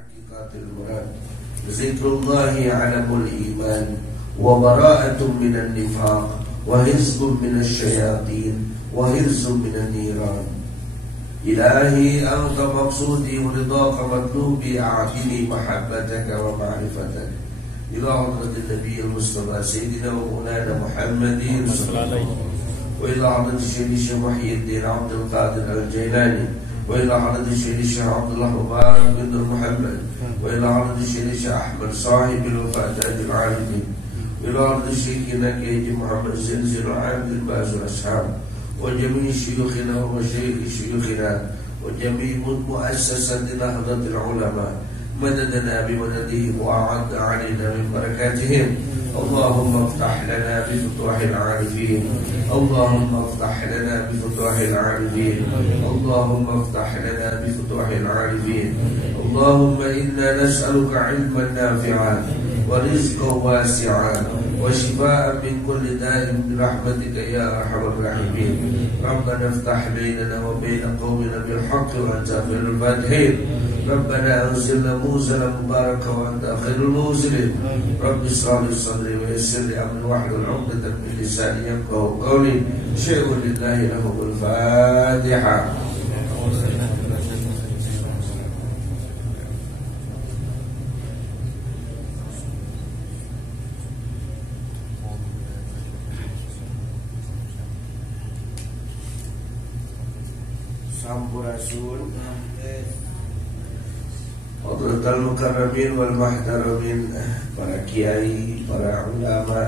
Hakikatul murad zikrullahi alamul iman wa bara'atun minan nifaq wa hizbun minas syayatin wa hirzun minan niran. Ilahi anta maqsudi wa ridaka matlubi a'tini mahabbataka wa ma'rifataka ila hadratin nabiyil mustafa sayyidina wa maulana Muhammadin wa ila hadratin Syekh Muhyiddin Abdul Qadir Al-Jailani wa ila hadratin Syekh Abdullah Mubarak bin Muhammad wa ila hadratin Syekh Ahmad sahib al-wafat al-arifin wa ila hadratin Syekh Haji Muhammad Zilzil al-Abdul Baz al-Ashab wa jami' syuyukhina wa masyayikh syuyukhina wa jami' muassasatina Nahdlatul Ulama مددنا بمددهم وأعد علينا من بركاتهم. اللهم افتح لنا بفتوح العارفين اللهم افتح لنا بفتوح العارفين اللهم افتح لنا بفتوح العارفين. اللهم إنا نسألك علما نافعا ورزقا واسعا وشفاء من كل داء برحمتك يا أرحم الراحمين. ربنا افتح بيننا وبين قومنا بالحق وأنت خير الفاتحين. ربنا أنزلنا موزلا مباركا وأنت خير المنزلين. رب اشرح لي صدري ويسر لي أمري واحلل عقدة من لساني يفقهوا قولي. شيء لله له الفاتحة. Sampurasun Hadratul Mukarramin wal Muhtaramin, para kiai, para ulama,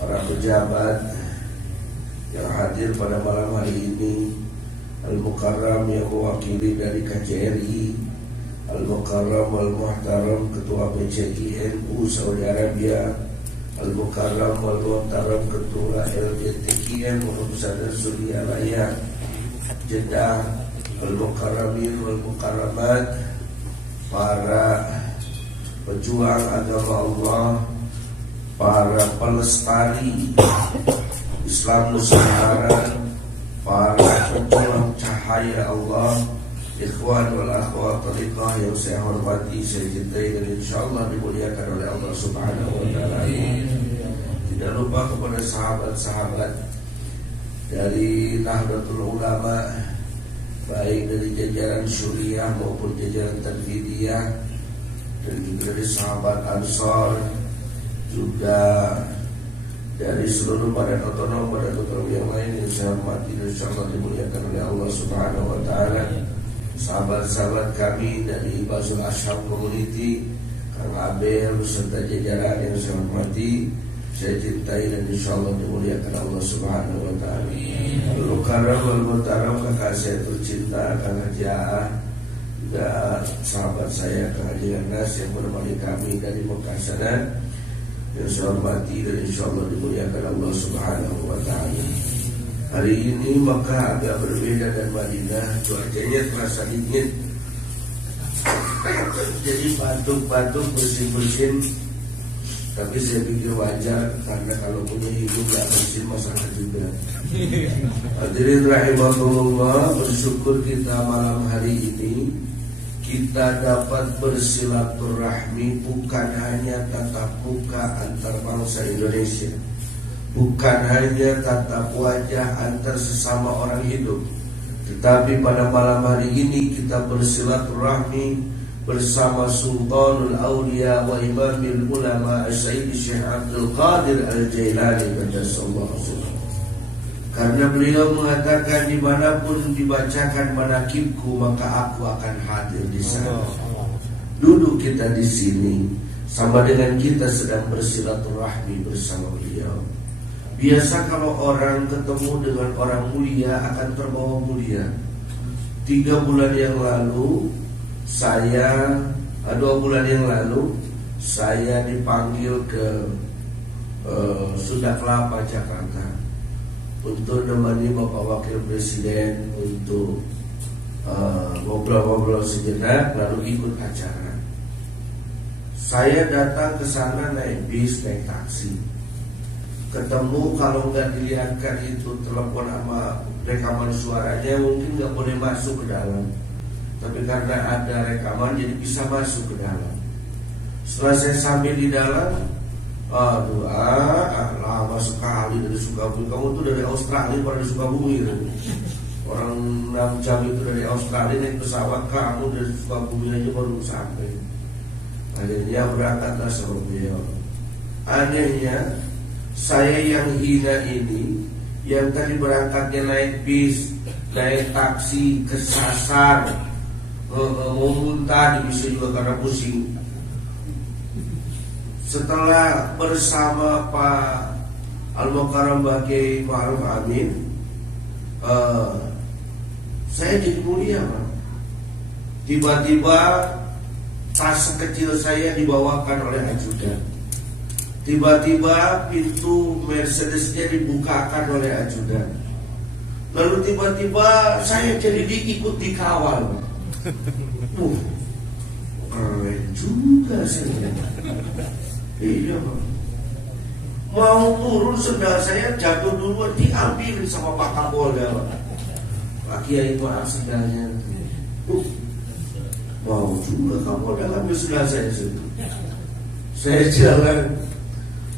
para pejabat yang hadir pada malam hari ini. Al-Mukarram yang mewakili dari KJRI, Al-Mukarram wal Muhtaram ketua PCI NU Saudi Arabia, Al-Mukarram wal Muhtaram ketua LGTKN Muhammadiyah Suriah Jeddah, Al-Mukarramin wal Mukarramat, para pejuang agama Allah, para pelestari Islam Nusantara, para pejuang cahaya Allah, ikhwan wal akhwat tariqah yang saya hormati, saya cintai dan insyaallah dimuliakan oleh Allah Subhanahu wa taala. Tidak lupa kepada sahabat-sahabat dari Nahdlatul Ulama, baik dari jajaran Syuriah maupun jajaran Tanfidiyah, dan juga dari sahabat Ansar, juga dari seluruh badan otonom yang lain yang saya hormati dan insyaallah dimuliakan oleh Allah Subhanahu wa taala. Sahabat-sahabat kami dari Bazul Ashab Community, Kang Abel beserta jajaran yang saya hormati, saya cintai dan insyaallah dimuliakan Allah Subhanahu wa taala. Al-Mukarram wal Muhtaram, kakak saya tercinta Kang Haji Aa, juga sahabat saya Kang Haji Nas yang menemani kami dari Mekah sana, yang saya hormati dan insyaallah dimuliakan Allah Subhanahu wa taala. Hari ini Mekah agak berbeda dan Madinah, cuacanya terasa dingin. Jadi batuk-batuk, bersin-bersin. Tapi saya pikir wajar, karena kalau punya hidup gak bersin masalah juga. Hadirin rahimahullah, bersyukur kita malam hari ini kita dapat bersilaturahmi bukan hanya tatap muka antar bangsa Indonesia, bukan hanya tatap wajah antar sesama orang hidup, tetapi pada malam hari ini kita bersilaturahmi bersama Sultanul Awliya wa Imamil Ulama Sayyid Syekh Abdul Qadir Al-Jailani qaddasallahu sirrahu. Karena beliau mengatakan, dimanapun dibacakan manakibku maka aku akan hadir di sana. Duduk kita di sini sama dengan kita sedang bersilaturahmi bersama beliau. Biasa kalau orang ketemu dengan orang mulia akan terbawa mulia. 2 bulan yang lalu saya dipanggil ke Sunda Kelapa, Jakarta, untuk menemani Bapak Wakil Presiden untuk ngobrol-ngobrol sejenak, lalu ikut acara. Saya datang ke sana naik bis, naik taksi. Ketemu, kalau nggak dilihatkan itu telepon sama rekaman suaranya, mungkin nggak boleh masuk ke dalam. tapi karena ada rekaman jadi bisa masuk ke dalam. Setelah saya sampai di dalam, aduh, lama sekali dari Sukabumi. Kamu tuh dari Australia pada Sukabumi gitu. Orang 6 jam itu dari Australia naik pesawat, kamu dari Sukabumi aja baru sampai. Akhirnya berangkatlah sama beliau. Anehnya, saya yang hina ini, yang tadi berangkatnya naik bis, naik taksi, kesasar, mau muntah, bisa juga karena pusing. Setelah bersama Pak Al-Mukarram Baki Ma'ruf Amin, saya jadi mulia, Pak. Tiba-tiba tas kecil saya dibawakan oleh ajudan. Tiba-tiba pintu Mercedesnya dibukakan oleh ajudan. Lalu tiba-tiba saya jadi diikut dikawal. Keren juga sih. Iya, Pak. Mau turun sendal saya jatuh duluan, diambil sama Pak Kapolda, Pak. Pak Kiai maaf sendalnya. Mau juga Kapolda ambil sendal saya situ. Saya jalan.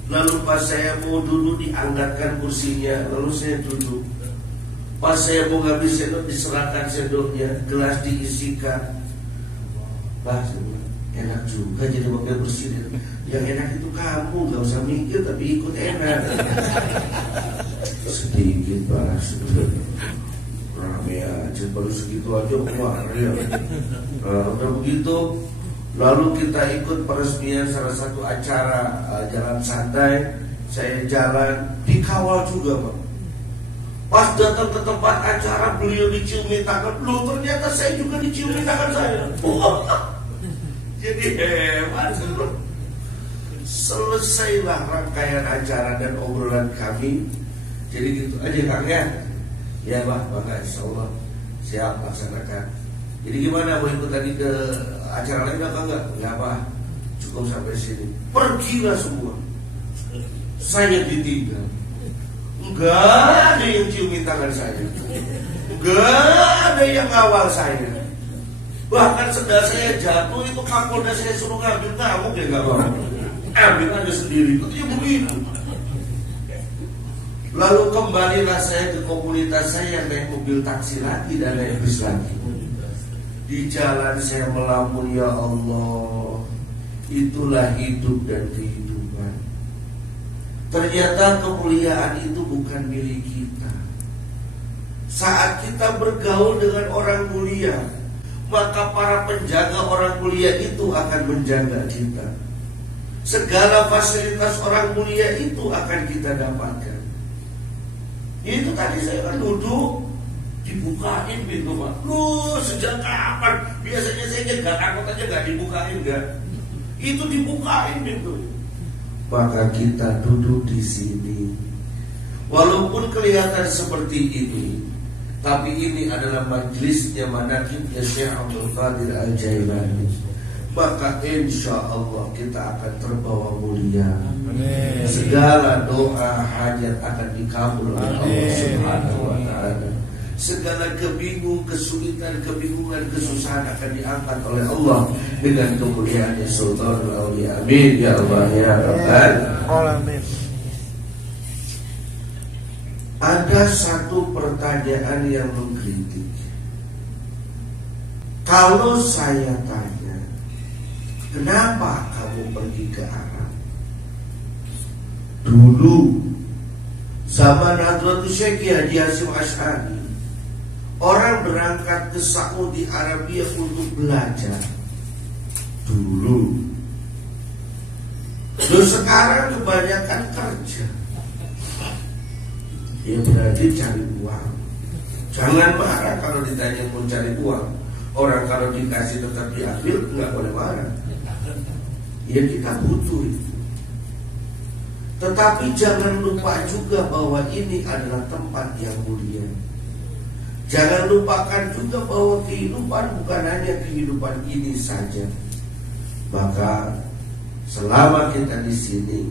Lalu pas saya mau duduk diangkatkan kursinya, lalu saya duduk. Pas saya mau ngambil sendok diserahkan sendoknya, gelas diisikan. Bah, enak juga jadi wakil presiden. Yang enak itu kamu, gak usah mikir tapi ikut enak. Sedikit bahas rame aja, baru segitu aja keluar ya. Udah begitu, lalu kita ikut peresmian salah satu acara jalan santai. Saya jalan dikawal juga, Pak. Pas datang ke tempat acara, beliau diciumi tangan. Loh, ternyata saya juga diciumi tangan saya. Jadi hebat. Selesailah rangkaian acara dan obrolan kami. Jadi gitu aja, Kang ya. Ya, Pak, maka insya Allah siap laksanakan. Jadi gimana, mau ikut tadi ke acara lain apa enggak? Enggak, Pak, cukup sampai sini. Pergilah semua. Saya ditinggal. Enggak ada yang ciumin tangan saya, enggak ada yang ngawal saya. Bahkan sendal saya jatuh, itu Kapolda saya suruh ngambil, kamu kayak gak mau, ambil aja sendiri. Itu begitu. Lalu kembalilah saya ke komunitas saya, naik mobil taksi lagi dan naik bis lagi. Di jalan saya melamun, ya Allah, itulah hidup dan kehidupan. Ternyata kemuliaan itu bukan milik kita. Saat kita bergaul dengan orang mulia, maka para penjaga orang mulia itu akan menjaga kita. Segala fasilitas orang mulia itu akan kita dapatkan. Itu tadi saya kan duduk, dibukain pintu, Pak. Loh, sejak kapan? Biasanya saya nggak takut aja nggak dibukain, nggak. Itu dibukain pintu. Maka kita duduk di sini. Walaupun kelihatan seperti ini, tapi ini adalah majlisnya manaqibnya Syekh Abdul Qadir Al-Jailani. Maka insya Allah kita akan terbawa mulia. Amin. Segala doa hajat akan dikabul oleh Allah Subhanahu wa ta'ala. Segala kesulitan, kebingungan, kesusahan akan diangkat oleh Allah dengan kemuliaannya Sultanul Auliya. Amin ya Allah ya Rabbal Alamin. Ada satu pertanyaan yang mengkritik. Kalau saya tanya, kenapa kamu pergi ke Arab? Dulu zaman Hadratus Syekh Haji Hasyim Asy'ari, orang berangkat ke Saudi Arabia untuk belajar dulu. Terus sekarang kebanyakan kerja. Ya berarti cari uang. Jangan marah kalau ditanya mau cari uang. Orang kalau dikasih tetap diambil, nggak boleh marah. Ya kita butuh itu. Tetapi jangan lupa juga bahwa ini adalah tempat yang mulia. Jangan lupakan juga bahwa kehidupan bukan hanya kehidupan ini saja. Maka selama kita di sini,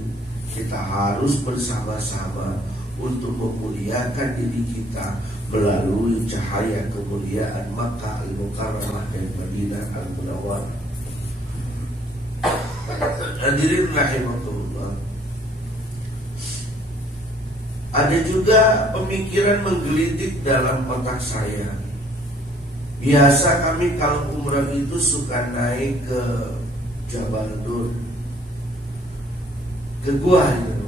kita harus bersama-sama untuk memuliakan diri kita, melalui cahaya kemuliaan Makkah Al-Mukarramah dan Madinah Al-Munawwarah. Hadirin rahimakumullah. Ada juga pemikiran menggelitik dalam otak saya. Biasa kami kalau umrah itu suka naik ke Jabal Nur, ke Gua Hiro.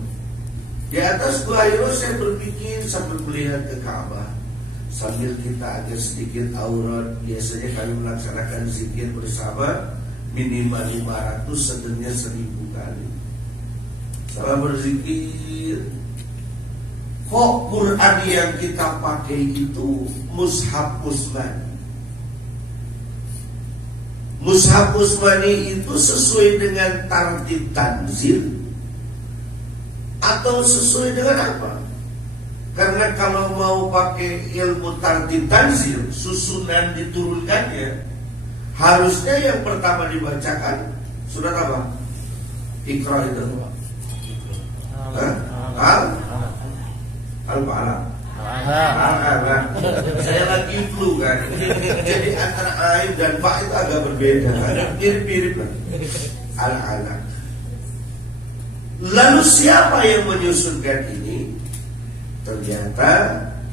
Di atas Gua Hiro saya berpikir sambil melihat ke Ka'bah, sambil kita agak sedikit aurat. Biasanya kami melaksanakan zikir bersama minimal 500, sedangnya 1000 kali. Salah berzikir. Kok Quran yang kita pakai itu mushaf Utsmani? Mushaf Utsmani itu sesuai dengan tartib tanzil atau sesuai dengan apa? Karena kalau mau pakai ilmu tartib tanzil, susunan diturunkannya, harusnya yang pertama dibacakan surat apa? Iqra itu. Al-Baqarah. Saya lagi flu kan. Jadi antara ain dan ba itu agak berbeda, agak mirip-mirip lah. Al-Alaq. Lalu siapa yang menyusunkan ini? Ternyata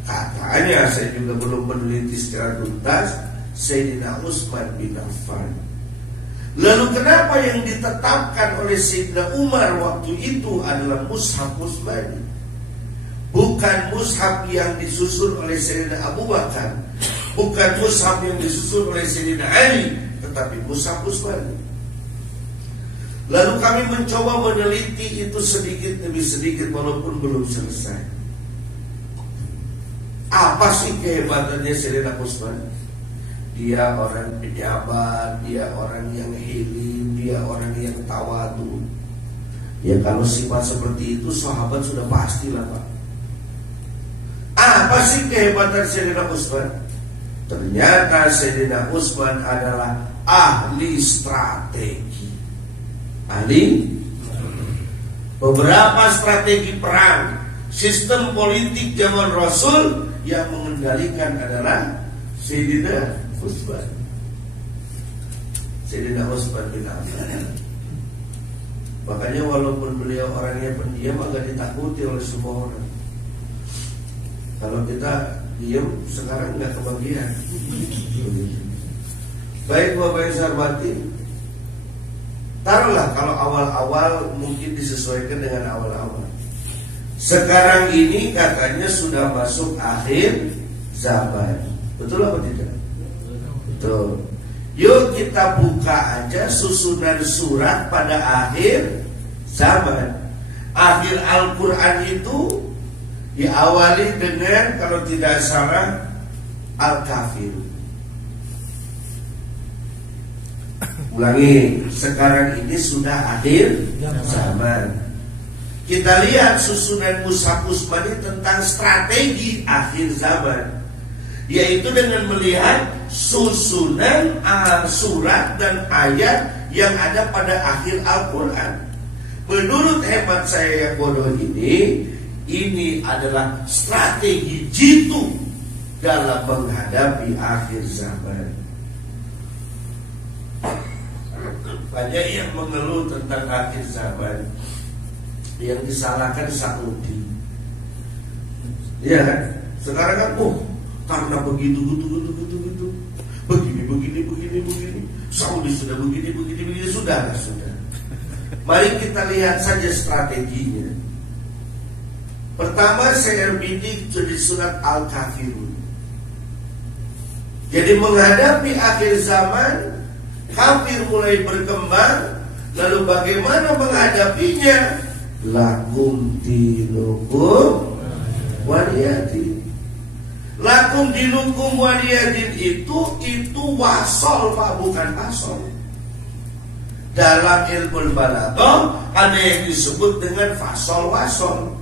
katanya, saya juga belum meneliti secara tuntas, Sayyidina Utsman bin Affan. Lalu kenapa yang ditetapkan oleh Sayyidina Umar waktu itu adalah mushaf Utsmani, bukan mushaf yang disusun oleh Sayyidina Abu Bakar, bukan mushaf yang disusun oleh Sayyidina Ali, tetapi mushaf Utsmani. Lalu kami mencoba meneliti itu sedikit demi sedikit walaupun belum selesai. Apa sih kehebatannya Sayyidina Utsman? Dia orang pejabat, dia orang yang hilim, dia orang yang tawadu. Ya kalau sifat seperti itu sahabat sudah pastilah Pak. Apa sih kehebatan Sayyidina Utsman? Ternyata Sayyidina Utsman adalah ahli strategi. Ahli beberapa strategi perang, sistem politik zaman Rasul yang mengendalikan adalah Sayyidina Utsman. Sayyidina Utsman bin Affan. Makanya walaupun beliau orangnya pendiam, agak ditakuti oleh semua orang. Kalau kita diam sekarang nggak kebagian. Baik Bapak yang saya hormati, taruhlah kalau awal-awal mungkin disesuaikan dengan awal-awal. Sekarang ini katanya sudah masuk akhir zaman. Betul apa tidak? Betul. Yuk kita buka aja susunan surat pada akhir zaman. Akhir Al-Quran itu diawali dengan, kalau tidak salah, Al-Kafirun. Ulangi, sekarang ini sudah akhir zaman. Kita lihat susunan mushaf Utsmani tentang strategi akhir zaman, yaitu dengan melihat susunan surat dan ayat yang ada pada akhir Al-Quran. Menurut hemat saya yang bodoh ini adalah strategi jitu dalam menghadapi akhir zaman. Banyak yang mengeluh tentang akhir zaman, yang disalahkan Saudi. Iya kan? Sekarang kan karena begitu begini, Saudi sudah begini, sudah. Mari kita lihat saja strateginya. Pertama, saya bidik jadi surat Al-Kafirun. Jadi menghadapi akhir zaman, kafir mulai berkembang. Lalu bagaimana menghadapinya? Lakum dinukum waliyadin. Lakum dinukum waliyadin itu wasol Pak, bukan pasol. Dalam ilmu balaghah ada yang disebut dengan fasol wasol.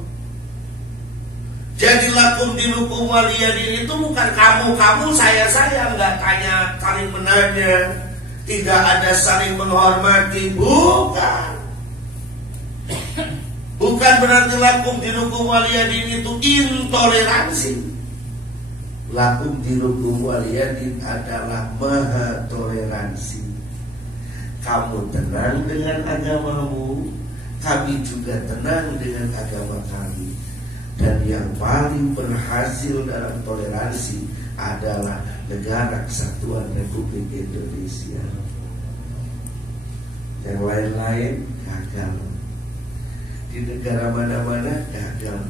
Jadi lakum dinukum waliyadin itu bukan kamu saya, nggak tanya saling menanya, tidak ada saling menghormati, bukan. Bukan berarti lakum dinukum waliyadin itu intoleransi. Lakum dinukum waliyadin adalah maha toleransi. Kamu tenang dengan agamamu, kami juga tenang dengan agama kami. Dan yang paling berhasil dalam toleransi adalah Negara Kesatuan Republik Indonesia. Yang lain-lain gagal. Di negara mana-mana gagal.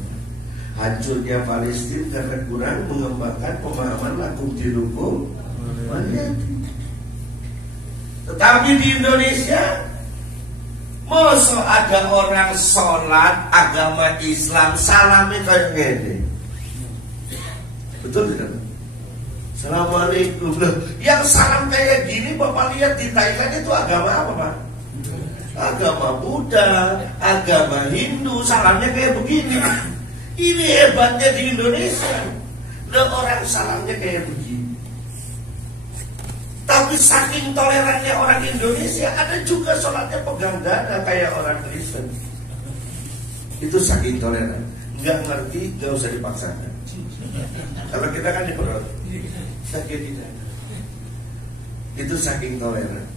Hancurnya Palestina karena kurang mengembangkan pemahaman lakum dinukum waliyadin. Tetapi di Indonesia, masa ada orang sholat agama Islam salamnya kayak gini. Betul tidak? Assalamualaikum. Yang salam kayak gini Bapak lihat di Thailand itu agama apa Pak? Agama Buddha, agama Hindu, salamnya kayak begini. Ini hebatnya di Indonesia. Orang salamnya kayak begini. Tapi saking tolerannya orang Indonesia, ada juga sholatnya pegang dada kayak orang Kristen. Itu saking toleran. Nggak ngerti, nggak usah dipaksakan. Kalau kita kan diperot, sakit tidak. Itu saking toleran.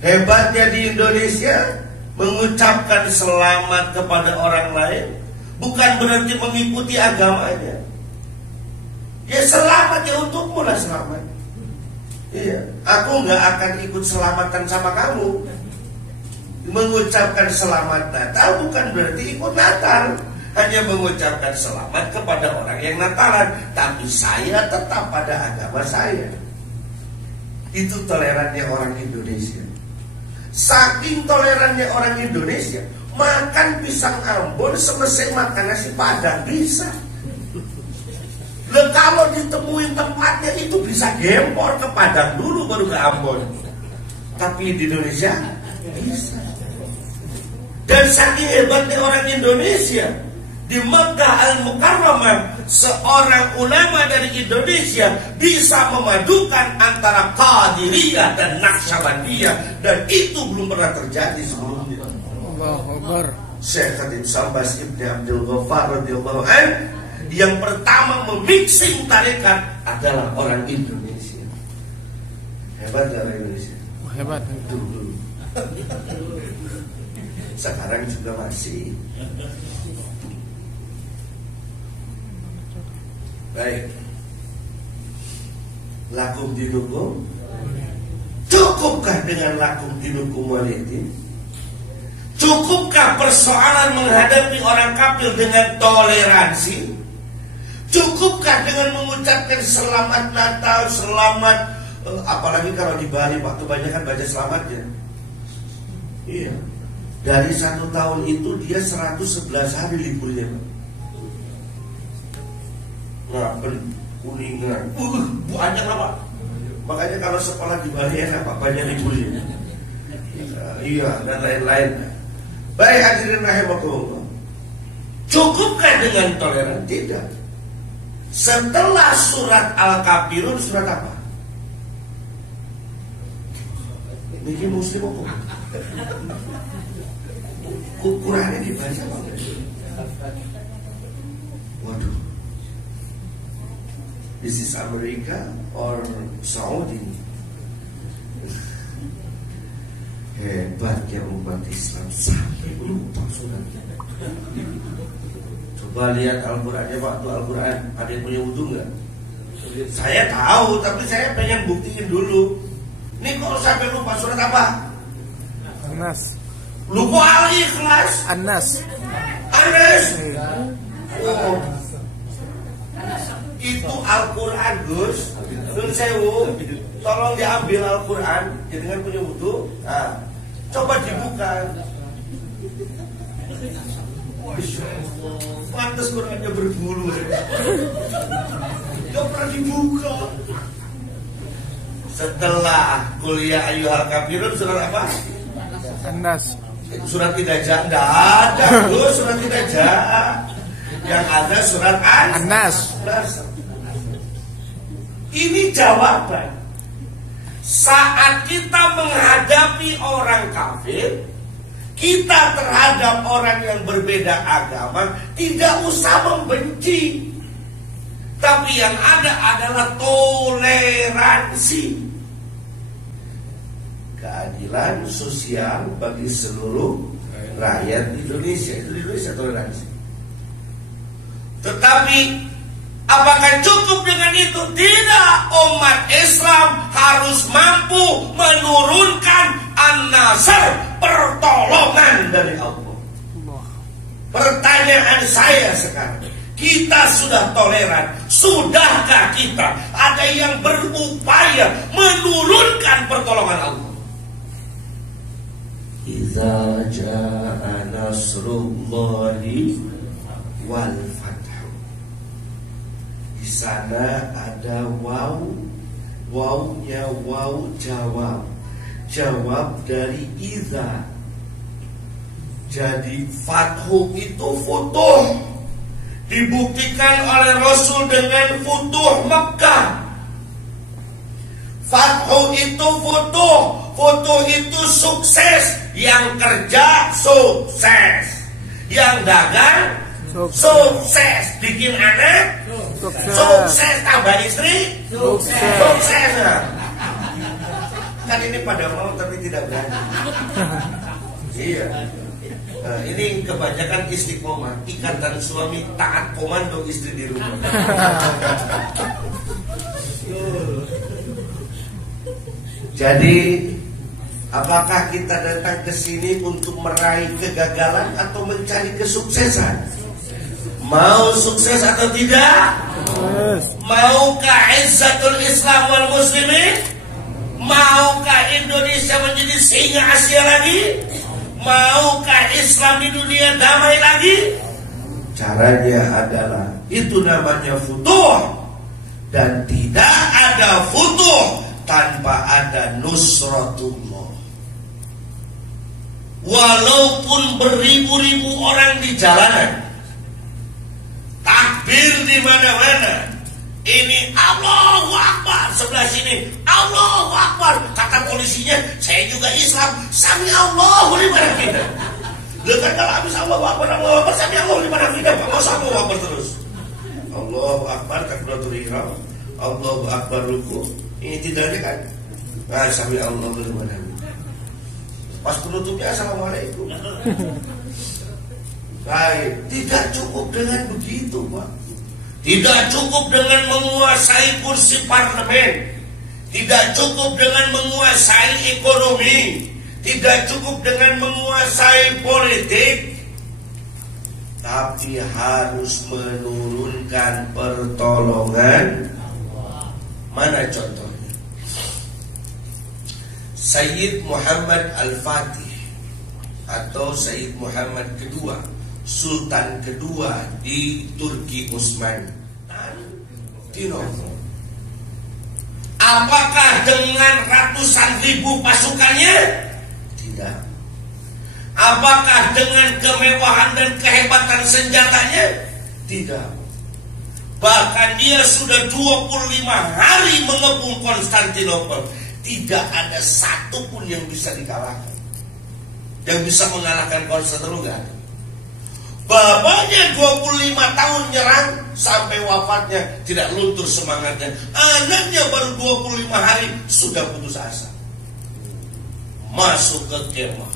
Hebatnya di Indonesia, mengucapkan selamat kepada orang lain bukan berarti mengikuti agamanya. Ya selamat ya untukmu lah selamat. Iya, aku nggak akan ikut selamatan sama kamu. Mengucapkan selamat Natal bukan berarti ikut Natal. Hanya mengucapkan selamat kepada orang yang Natalan. Tapi saya tetap pada agama saya. Itu tolerannya orang Indonesia. Saking tolerannya orang Indonesia, makan pisang Ambon semesek makan nasi Padang bisa. Kalau ditemuin tempatnya itu bisa gempor ke Padang dulu baru ke Ambon. Tapi di Indonesia bisa. Dan saking hebatnya orang Indonesia, di Mekah Al-Mukarramah, seorang ulama dari Indonesia bisa memadukan antara Qadiriyah dan Naqsyabandiyah, dan itu belum pernah terjadi sebelumnya. Allahu Akbar. Syekh Khatib Sambas Ibn Abdul Ghaffar radhiyallahu anhu yang pertama memixing tarekat adalah orang Indonesia. Hebat orang Indonesia. Hebat. Dulu. Sekarang juga masih. Baik. Lakum dinukum. Cukupkah dengan lakum dinukum waliyadin? Cukupkah persoalan menghadapi orang kafir dengan toleransi? Cukupkah dengan mengucapkan selamat Natal, selamat apalagi kalau di Bali waktu banyak kan baca selamatnya. Iya. Dari 1 tahun itu dia 111 hari liburnya. Ngapen, Kuningan, banyak apa? Makanya kalau sekolah di Bali enak Pak, banyak liburnya. Iya, dan lain-lain. Baik hadirin rahimakumullah. Cukupkah dengan toleran? Tidak. Setelah surat Al-Kafirun, surat apa? Bikin muslim apa? Ukurannya dibaca apa? Waduh. This is America or Saudi? Hebatnya umat Islam sampai lupa suratnya. Coba lihat Al-Qurannya waktu Al-Quran. Ada yang punya wudhu nggak? Saya tahu, tapi saya pengen buktiin dulu. Ini kalau sampai lupa surat apa? An-Nas. Lupa Al-Ikhlas. An-Nas. An-Nas. Oh. Itu Al-Quran Gus. Nun sewu, tolong diambil Al-Quran. Jadi kan punya wudhu. Nah, coba dibuka. Pantas Qurannya berbulu. Gak pernah dibuka. Setelah kuliah ayyuhal kafirun surat apa? An-Nas. Surat tidak jaa. Tidak ada Gus, surat tidak jaa. Yang ada surat An-Nas. Ini jawaban. Saat kita menghadapi orang kafir, kita terhadap orang yang berbeda agama tidak usah membenci, Tapi yang ada adalah toleransi, keadilan sosial bagi seluruh rakyat Indonesia. Itu di Indonesia toleransi. Tetapi apakah cukup dengan itu? Tidak. Umat Islam harus mampu menurunkan an-nasr, pertolongan dari Allah. Pertanyaan saya sekarang, kita sudah toleran, sudahkah kita ada yang berupaya menurunkan pertolongan Allah? Idza jaa nasrullahi wal fathu. Di sana ada waw, wawnya waw jawab, jawab dari idza. Jadi fathu itu futuh, dibuktikan oleh Rasul dengan futuh Mekah. Fathu itu futuh, futuh itu sukses. Yang kerja sukses, yang dagang sukses, bikin anak sukses, tambah istri sukses. Kan ini pada mau tapi tidak berani. Iya. Nah, ini kebanyakan istiqomah, ikatan suami taat komando istri di rumah. Jadi, apakah kita datang ke sini untuk meraih kegagalan atau mencari kesuksesan? Mau sukses atau tidak? Maukah izzatul Islam wal muslimin? Maukah Indonesia menjadi singa Asia lagi? Maukah Islam di dunia damai lagi? Caranya adalah, itu namanya futuh. Dan tidak ada futuh tanpa ada nusratullah. Walaupun beribu-ribu orang di jalanan, takbir di mana-mana, ini Allahu Akbar, sebelah sini Allahu Akbar. Kata polisinya, saya juga Islam, sami Allahu liman hamidah. Lekat kalau habis Allahu Akbar, sami Allahu liman hamidah, Pak, masa Allahu Akbar terus. Allahu Akbar takbiratul ihram, Allahu Akbar ruku. Ini tidaknya kan, sami Allahu liman hamidah. Pas penutupnya assalamualaikum. Baik, tidak cukup dengan begitu, Pak. Tidak cukup dengan menguasai kursi parlemen, tidak cukup dengan menguasai ekonomi, tidak cukup dengan menguasai politik, tapi harus menurunkan pertolongan. Mana contohnya? Sayyid Muhammad Al-Fatih atau Sayyid Muhammad kedua, Sultan kedua di Turki Utsman Tinoğlu. Apakah dengan ratusan ribu pasukannya? Tidak. Apakah dengan kemewahan dan kehebatan senjatanya? Tidak. Bahkan dia sudah 25 hari mengepung Konstantinopel. Tidak ada satupun yang bisa dikalahkan. Yang bisa mengalahkan Konstantinopel enggak ada. Bapaknya 25 tahun nyerang sampai wafatnya tidak luntur semangatnya. Anaknya baru 25 hari sudah putus asa. Masuk ke kemah,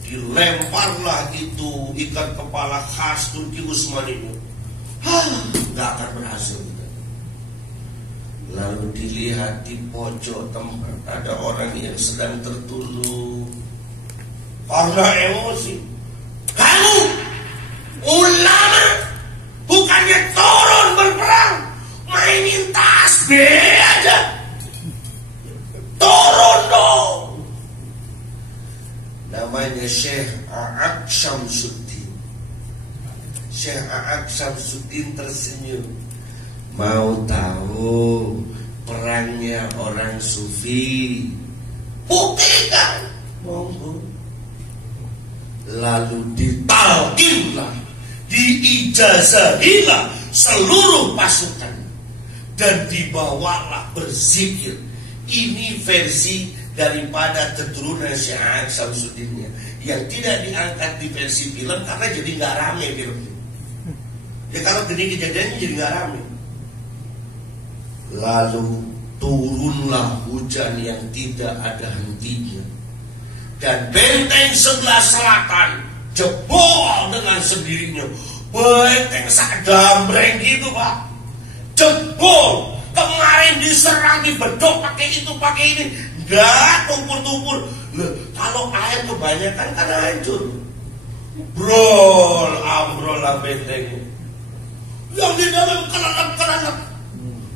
dilemparlah itu ikan kepala khas Turki Utsmani itu. Gak akan berhasil. Lalu dilihat di pojok tempat ada orang yang sedang tertunduk karena emosi. Kamu ulama bukannya turun berperang, mainin tasbih aja. Turun dong. Namanya Syekh A'ad Syamsuddin. Syekh A'ad Syamsuddin tersenyum. Mau tahu perangnya orang sufi? Buktikan. Monggo. Lalu ditalkinlah, diijazahilah seluruh pasukan dan dibawalah berzikir. Ini versi daripada keturunan Syekh A'ad Syamsuddinnya yang tidak diangkat di versi film karena jadi nggak rame filmnya. Ya kalau gini kejadiannya jadi nggak rame. Lalu turunlah hujan yang tidak ada hentinya, dan benteng sebelah selatan jebol dengan sendirinya. Benteng sak dambreng gitu Pak, jebol. Kemarin diserang, dibedok pakai itu pakai ini, nggak tumpur-tumpur. Kalau air kebanyakan kan hancur. Ambrol lah bentengnya. Yang di dalam keranap.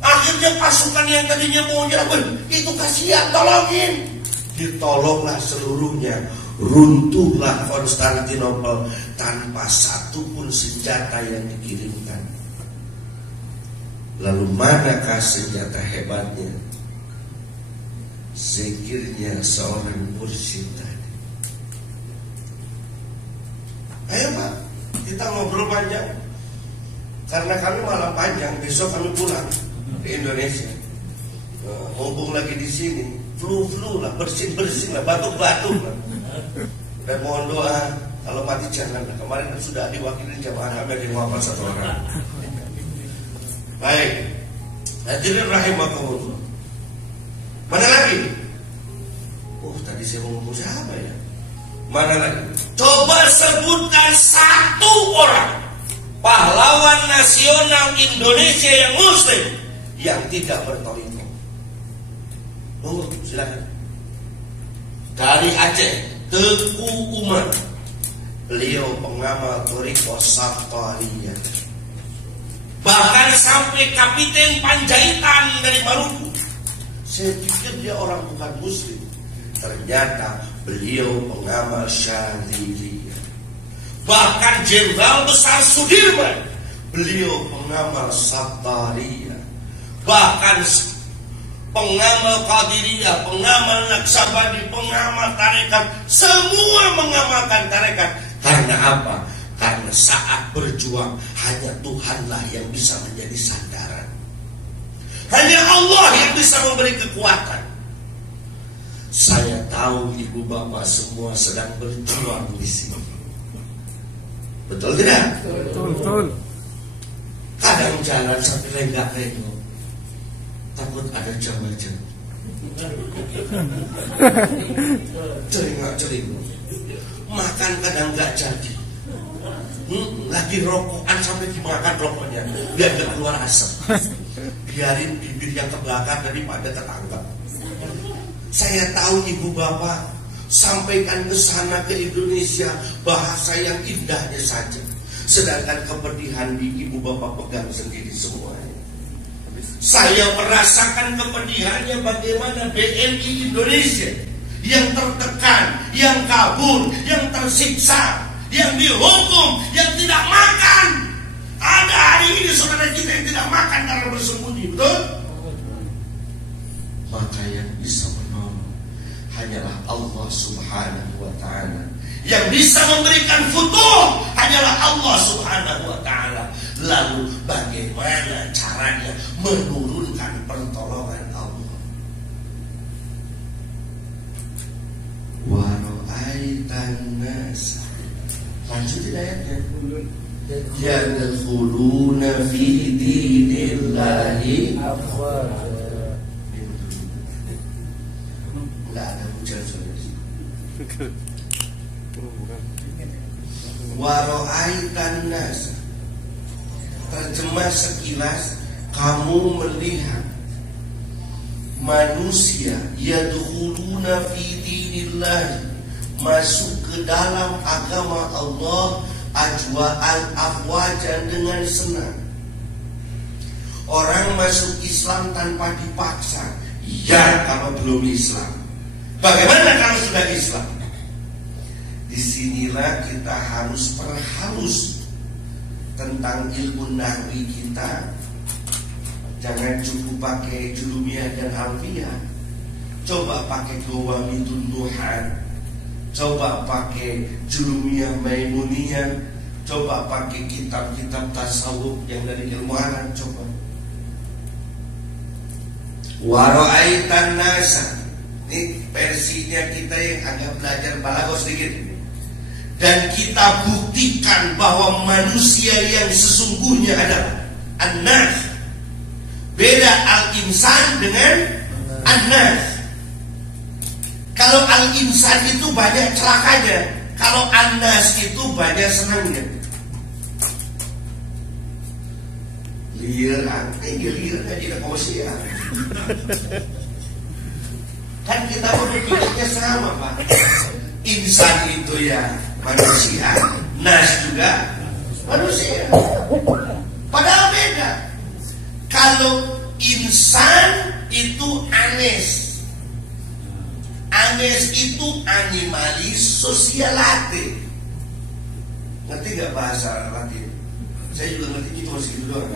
Akhirnya pasukan yang tadinya mau nyerang, itu kasihan, tolongin. Ditolonglah seluruhnya. Runtuhlah Konstantinopel tanpa satu pun senjata yang dikirimkan. Lalu manakah senjata hebatnya? Zikirnya seorang mursyid tadi. Ayo Pak, kita ngobrol panjang. Karena kami malam panjang, besok kami pulang ke Indonesia. Mumpung lagi di sini, flu lah, bersin lah, batuk lah. Dan mohon doa, kalau mati jangan. Kemarin kan sudah diwakili jamaah kami yang wafat satu orang. Baik, hadirin rahimakumullah. Mana lagi? Tadi saya mau ngomong siapa ya? Mana lagi? Coba sebutkan satu orang pahlawan nasional Indonesia yang muslim yang tidak bertoriko. Silakan. Dari Aceh, Teku Umar. Beliau pengamal toriko Safariyah. Bahkan sampai Kapiten Panjaitan dari Maluku. Saya pikir dia orang bukan muslim. Ternyata beliau pengamal Syadziliyah. Bahkan Jenderal Besar Sudirman, beliau pengamal Safariyah. Bahkan pengamal Qadiriyah, pengamal Naksabandi, pengamal tarekat, semua mengamalkan tarekat. Karena apa? Karena saat berjuang hanya Tuhanlah yang bisa menjadi sandaran. Hanya Allah yang bisa memberi kekuatan. Saya tahu ibu bapak semua sedang berjuang di sini. Betul tidak? Betul. Kadang jalan sampai lenggak-lenggok, takut ada jam-jam. Celingak-celinguk. Makan kadang nggak jadi. Lagi rokokan sampai dimakan rokoknya, biar nggak keluar asap. Biarin bibir yang ke belakang daripada ketangkap. Saya tahu ibu bapak, sampaikan ke sana ke Indonesia bahasa yang indahnya saja. Sedangkan kepedihan di ibu bapak pegang sendiri semuanya. Saya merasakan kepedihannya bagaimana BNI Indonesia yang tertekan, yang kabur, yang tersiksa, yang dihukum, yang tidak makan. Ada hari ini saudara kita yang tidak makan karena bersembunyi, betul? Maka yang bisa menolong hanyalah Allah Subhanahu wa ta'ala. Yang bisa memberikan futuh hanyalah Allah Subhanahu wa ta'ala. Lalu bagaimana caranya menurunkan pertolongan Allah? Wa ra'aitan nas. Lanjutin ayatnya. Yadkhuluna fi dinillahi afwaja. Enggak ada hujan soalnya. Wa ra'aitan nas. Terjemah sekilas, kamu melihat manusia yadkhuluna fi dinillahi, masuk ke dalam agama Allah afwajan dengan senang. Orang masuk Islam tanpa dipaksa. Ya, kalau belum Islam. Bagaimana kalau sudah Islam? Disinilah kita harus perhalus tentang ilmu nahwi kita. Jangan cukup pakai julumiyah dan alfiyah. Coba pakai Qawamitun Duhan. Coba pakai Julumiyah Maimuniyah. Coba pakai kitab-kitab tasawuf yang dari ilmu Arab. Coba Wa ra'aitan nasa. Ini versinya kita yang agak belajar balaghah sedikit. Dan kita buktikan bahwa manusia yang sesungguhnya adalah an-nas. Beda al-insan dengan an-nas. Kalau al-insan itu banyak celakanya, kalau an-nas itu banyak senangnya. Liar, liar aja manusia. Kan kita berpikirnya sama, Pak. Insan itu ya manusia, nas juga manusia. Padahal beda. Kalau insan itu anes. Anes itu animalis socialate. Ngerti gak bahasa Latin? Saya juga ngerti itu masih gitu doang.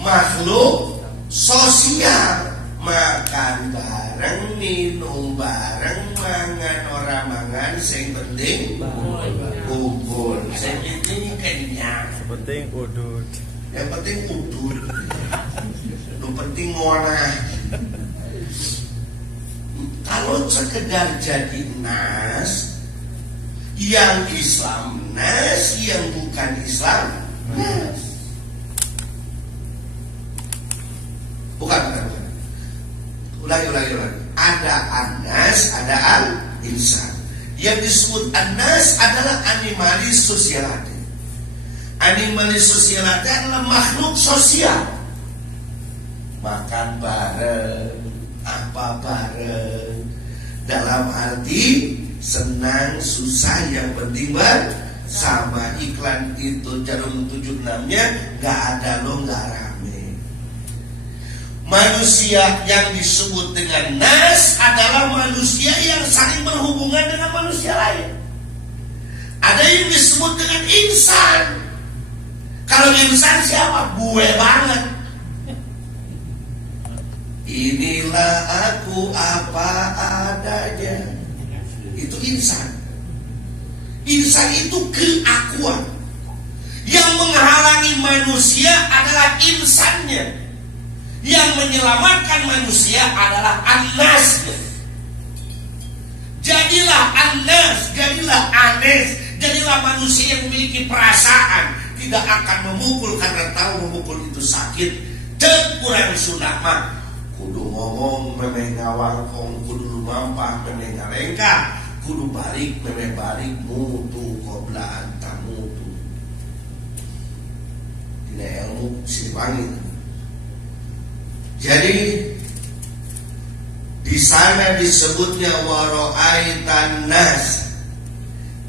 Makhluk sosial. Makan bareng, minum bareng, mangan orang mangan, yang penting kumpul. Yang penting kenyang. Yang penting udut. Yang penting udut. Yang penting ngonah. Kalau sekedar jadi nas, yang Islam nas, yang bukan Islam nas. Bukan. Ulangi. Ada an-nas, ada al-insan. Yang disebut an-nas adalah animalis socialate. Animalis socialate adalah makhluk sosial. Makan bareng, apa bareng. Dalam arti senang, susah, yang penting sama. Iklan itu Jarum 76-nya gak ada lo, gak rame. Manusia yang disebut dengan nas adalah manusia yang saling berhubungan dengan manusia lain. Ada yang disebut dengan insan. Kalau insan siapa? Gue banget. Inilah aku apa adanya. Itu insan. Insan itu keakuan. Yang menghalangi manusia adalah insannya. Yang menyelamatkan manusia adalah an-nas. Jadilah an-nas, jadilah anes, jadilah manusia yang memiliki perasaan. Tidak akan memukul karena tahu memukul itu sakit. Cek kurang sunah mah. Kudu ngomong memeh ngawangkong, kudu lumampah memeh ngalengkah, kudu balik memeh balik, mutu qobla anta mutu. Dina ilmu Siliwangi. Jadi di sana disebutnya waro'aitan nas.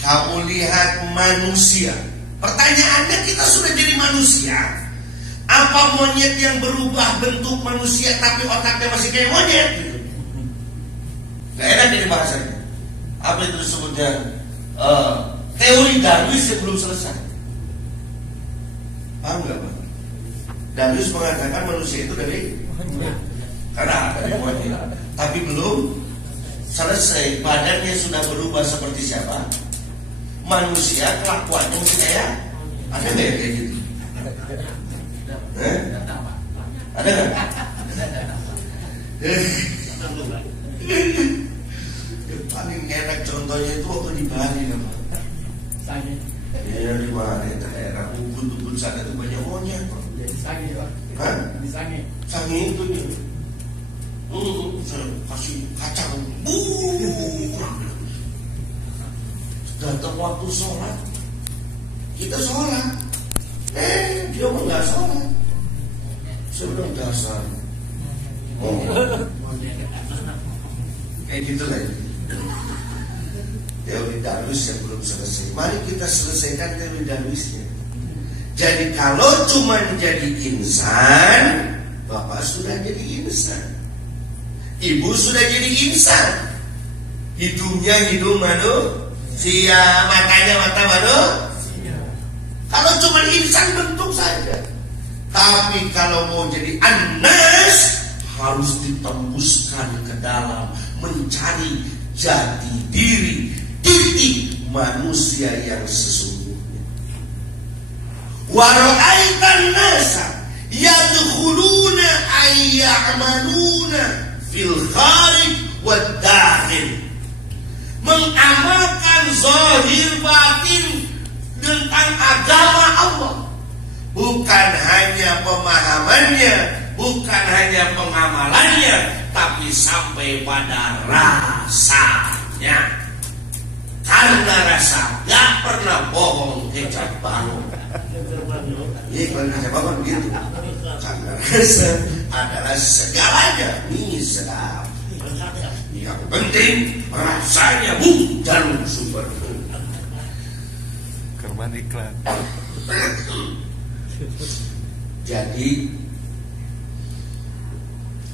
Kamu lihat manusia. Pertanyaannya, kita sudah jadi manusia. Apa monyet yang berubah bentuk manusia tapi otaknya masih kayak monyet? Gak enak jadi bahasanya. Apa itu disebutnya? Teori Darwin yang belum selesai. Paham gak, Pak? Darwin mengatakan manusia itu dari karena dari monyet, tapi belum selesai. Badannya sudah berubah seperti siapa? Manusia, kelakuannya masih kayak ada nggak ya kayak gitu? Ada nggak? Paling enak contohnya itu waktu di Bali, nama. Ya di Bali, daerah Ubud sana itu banyak monyet. Sangi itu dia. Kasih kacang. Datang waktu sholat, kita sholat. Dia mah nggak sholat. Sebelum dasar. Kayak gitu lah. Teori Darwis yang belum selesai. Mari kita selesaikan teori Darwisnya. Jadi kalau cuma jadi insan, bapak sudah jadi insan, ibu sudah jadi insan. Hidungnya hidung manusia, matanya mata manusia. Kalau cuma insan bentuk saja. Tapi kalau mau jadi an-nas, harus ditembuskan ke dalam, mencari jati diri, titik manusia yang sesungguhnya. Wara'aitan nasa yadkhuluna ayya'maluna fil kharij wad dakhil. Mengamalkan zahir batin tentang agama Allah, bukan hanya pemahamannya, bukan hanya pengamalannya, tapi sampai pada rasanya. Karena rasa gak pernah bohong kecap bangun. Iya, kalau kecap bangun begitu. Karena rasa adalah segalanya. Misal yang penting rasanya dan super. Korban iklan. Jadi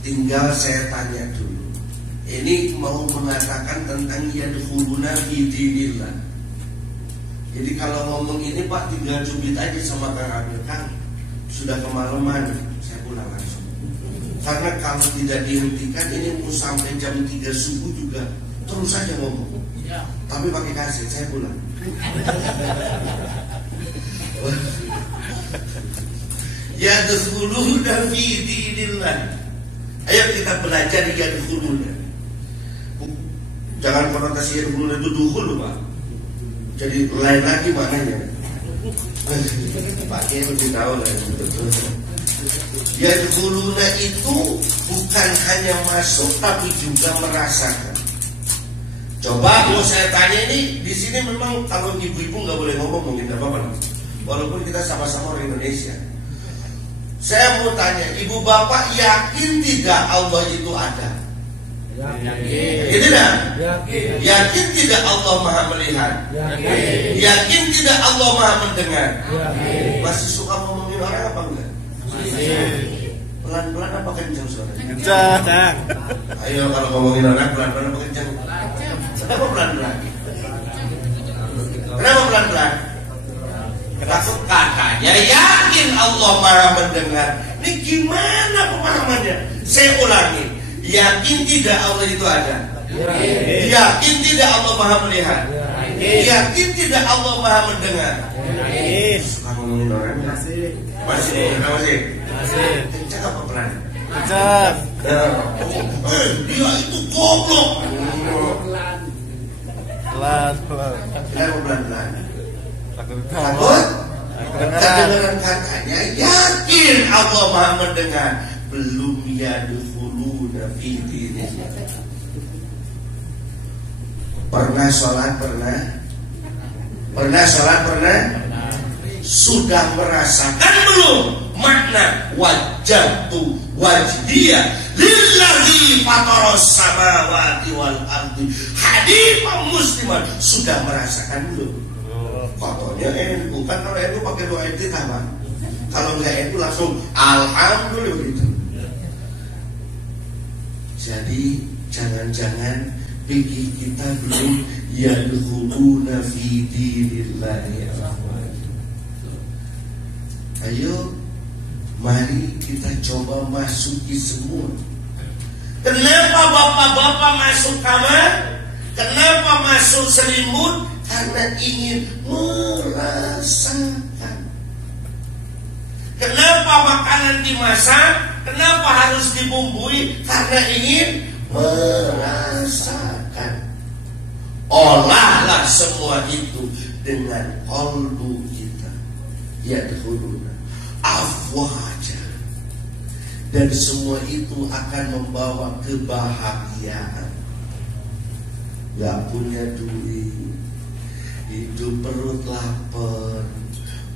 tinggal saya tanya dulu. Ini mau mengatakan tentang yadkhuluna fi dinillah. Jadi kalau ngomong ini Pak tinggal cubit aja sama Kang Amir. Kang, sudah kemalaman, saya pulang langsung. Karena kalau tidak dihentikan ini mau sampai jam 3 subuh juga terus saja ngomong. Tapi pakai kaset, saya pulang. Yadkhuluna fi dinillah. Ayo kita belajar yadkhuluna. Jangan konotasi yadkhuluna itu dukhul, Pak. Jadi lain lagi maknanya. Pak Kiai lebih tahu lah. Yadkhuluna itu bukan hanya masuk tapi juga merasakan. Coba kalau saya tanya ini, di sini memang kalau ibu-ibu nggak boleh ngomong mungkin nggak apa-apa. Walaupun kita sama-sama orang Indonesia. Saya mau tanya, ibu bapak yakin tidak Allah itu ada? Yakin tidak? Yakin tidak Allah maha melihat? Yakin tidak Allah maha mendengar? Masih suka ngomongin orang apa enggak? Pelan-pelan apa kencang suaranya? Kencang. Ayo kalau ngomongin orang pelan-pelan apa kencang? Kenapa pelan-pelan? Kenapa pelan-pelan? Takut katanya yakin Allah maha mendengar. Ini gimana pemahamannya? Saya ulangi. Yakin tidak Allah itu ada? Yakin tidak Allah maha melihat? Yakin tidak Allah maha mendengar? Suka ngomongin orang? Masih. Kencang apa pelan? Kencang. Dia itu goblok. Pelan. Kenapa pelan-pelan? Takut. Kedengaran katanya yakin Allah maha mendengar. Belum yadkhuluna fi dinillah. Pernah sholat? Sudah merasakan belum makna wajhatu wajhiyah lillazi fataras samawati wal ardi hanifan musliman? Sudah merasakan belum? Katanya bukan kalau itu pakai doa itu apa? Kalau enggak itu langsung alhamdulillah gitu. Jadi jangan-jangan pikir kita belum yadkhuluna fi dinillah. Ayo mari kita coba masuki semua. Kenapa bapak-bapak masuk kamar? Kenapa masuk selimut? Karena ingin merasakan. Kenapa makanan dimasak? Kenapa harus dibumbui? Karena ingin merasakan. Olahlah semua itu dengan qalbu kita. Yadkhuluna afwaja. Dan semua itu akan membawa kebahagiaan. Gak punya duit, hidup perut lapar,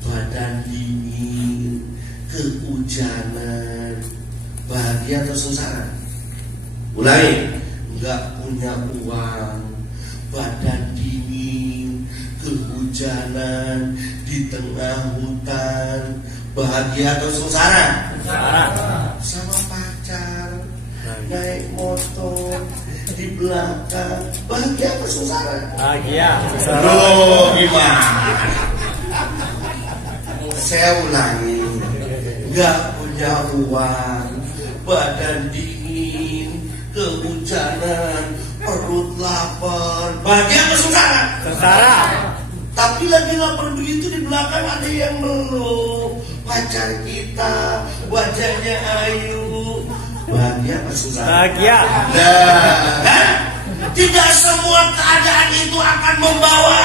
badan dingin, kehujanan, bahagia atau sengsara? Ulangi, nggak punya uang, badan dingin, kehujanan, di tengah hutan, bahagia atau sengsara? Sama pacar, naik motor, di belakang, bahagia atau sengsara? Bahagia. Loh, gimana? Saya ulangi, nggak punya uang, badan dingin, kehujanan, perut lapar, bahagia atau sengsara? Sengsara. Tapi lagi lapar begitu di belakang ada yang meluk, pacar kita, wajahnya ayu, bahagia apa sengsara? Bahagia. Nah, tidak semua keadaan itu akan membawa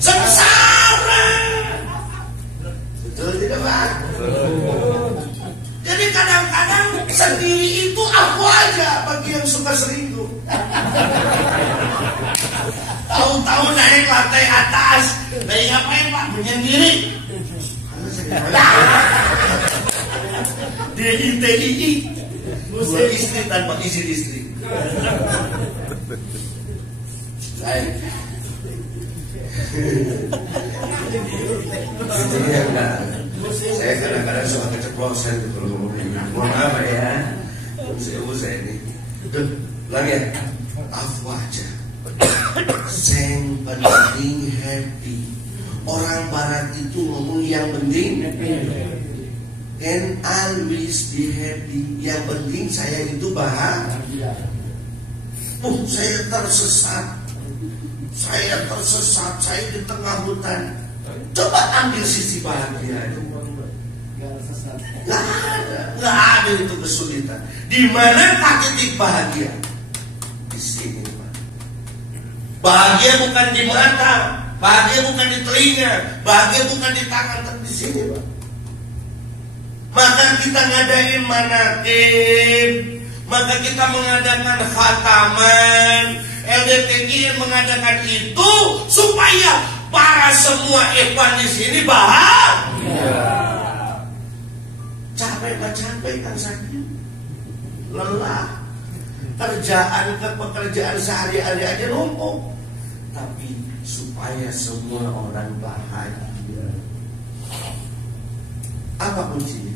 sengsara. Betul tidak Pak? selingkuh. Tahu-tahu naik lantai atas, dari ngapain Pak? Menyendiri. DITII, dua istri tanpa izin istri. Saya kadang-kadang suka keceplosan gitu kalau ngomong kayak gitu. Mohon apa ya? Saya ini. Lagi ya. Afu aja. Yang penting happy. Orang barat itu ngomong yang penting and always be happy. Yang penting saya itu bahagia. Saya tersesat. Saya di tengah hutan. Coba ambil sisi bahagia itu. Nggak ada itu kesulitan. Di manakah titik bahagia? Di sini, Pak. Bahagia bukan di mata, bahagia bukan di telinga, bahagia bukan di tangan, tapi di sini, Pak. Maka kita ngadain manakib, maka kita mengadakan khataman, LDTI mengadakan itu supaya para semua ikhwan di sini bahagia. Capek kan sakit, lelah, pekerjaan sehari-hari aja numpuk, tapi supaya semua orang bahagia. Apa kuncinya?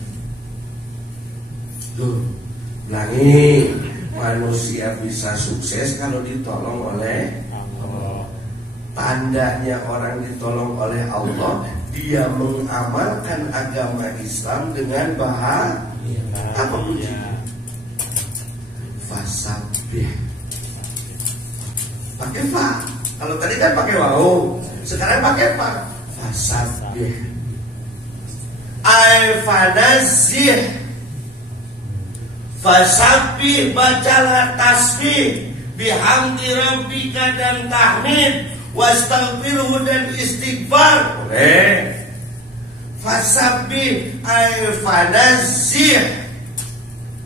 Ulangi, manusia bisa sukses kalau ditolong oleh Allah. Tandanya orang ditolong oleh Allah, dia mengamalkan agama Islam dengan bahagia. Apa kuncinya? Fasabbih. Pakai fa. Kalau tadi kan pakai wau, sekarang pakai fa. Fasabbih. Al-fanazih. Fasabbih, bacalah tasbih, bihamdi rabbika dan tahmid, wastaghfirhu dan istighfar. Boleh. Fasabbih al-fanazih,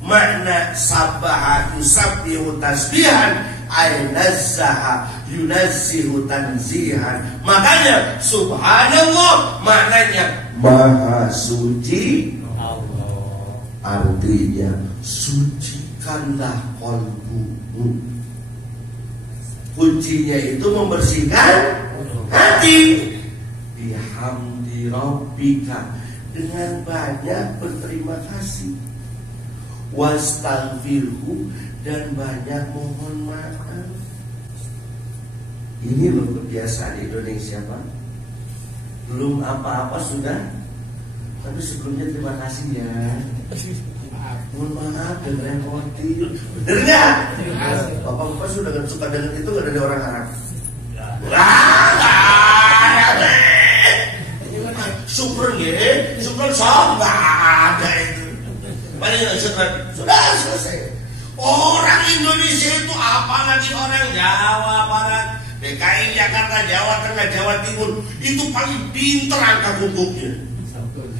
makna sabbaha yusabbihu tasbihan, al-nazzaha yunazzihu tanzihan. Makanya subhanallah maknanya maha suci Allah. Artinya sucikanlah qalbumu. Kuncinya itu membersihkan hati. Bihamdi rabbika, dengan banyak berterima kasih. Wastaghfirhu, dan banyak mohon maaf. Ini loh kebiasaan Indonesia, Pak. Belum apa-apa sudah. Tapi sebelumnya terima kasih ya. Mohon maaf dan repotin. Bener nggak? Bapak-bapak sudah nggak suka dengan itu, nggak dari orang Arab. Syukur ya, syukur sok nggak ada itu. Paling sudah selesai. Orang Indonesia itu apalagi orang Jawa Barat, DKI, Jakarta, Jawa Tengah, Jawa Timur, itu paling pinter angka kumpulnya.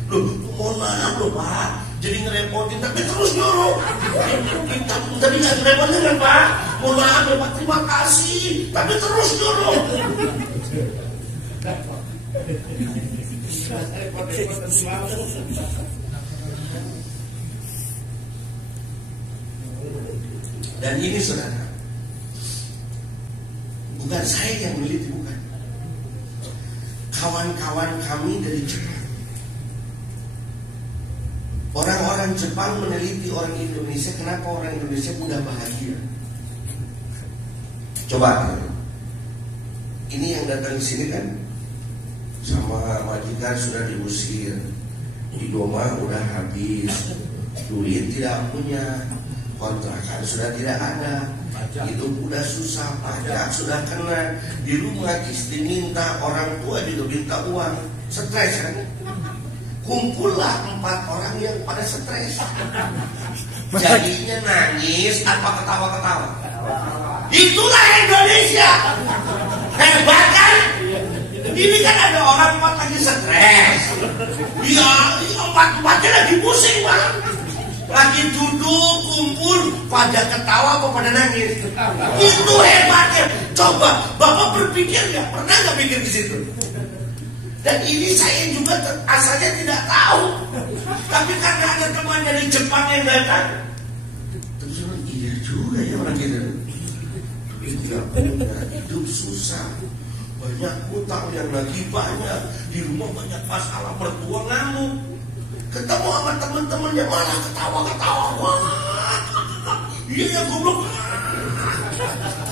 Loh, mohon maaf loh Pak, jadi ngerepotin, tapi terus nyuruh. Tapi nggak ngerepotin kan Pak? Mohon maaf loh Pak, terima kasih, tapi terus nyuruh. Dan ini saudara, bukan saya yang meneliti, bukan. Kawan-kawan kami dari Jepang. Orang-orang Jepang meneliti orang Indonesia, kenapa orang Indonesia mudah bahagia. Coba, ini yang datang ke sini kan sama majikan sudah diusir, di rumah udah habis, duit tidak punya, kontrakan sudah tidak ada, hidup udah susah, pajak sudah kena, di rumah istri minta, orang tua juga minta uang, stres kan? Kumpullah 4 orang yang pada stres, jadinya nangis apa ketawa-ketawa. Itulah Indonesia, hebat kan? Ini kan ada orang 4 lagi stres, ya 4-4-nya lagi pusing Bang. Lagi duduk, kumpul, pada ketawa apa pada nangis? Itu hebatnya. Coba, Bapak berpikir nggak? Pernah nggak pikir di situ? Dan ini saya juga asalnya tidak tahu. Tapi karena ada teman dari Jepang yang datang, terus orang iya juga ya orang gitu. Tidak punya, hidup susah, banyak utang yang lagi banyak, di rumah banyak masalah, mertua ngamuk. Ketemu sama teman-temannya malah ketawa-ketawa. Wah, iya ya goblok.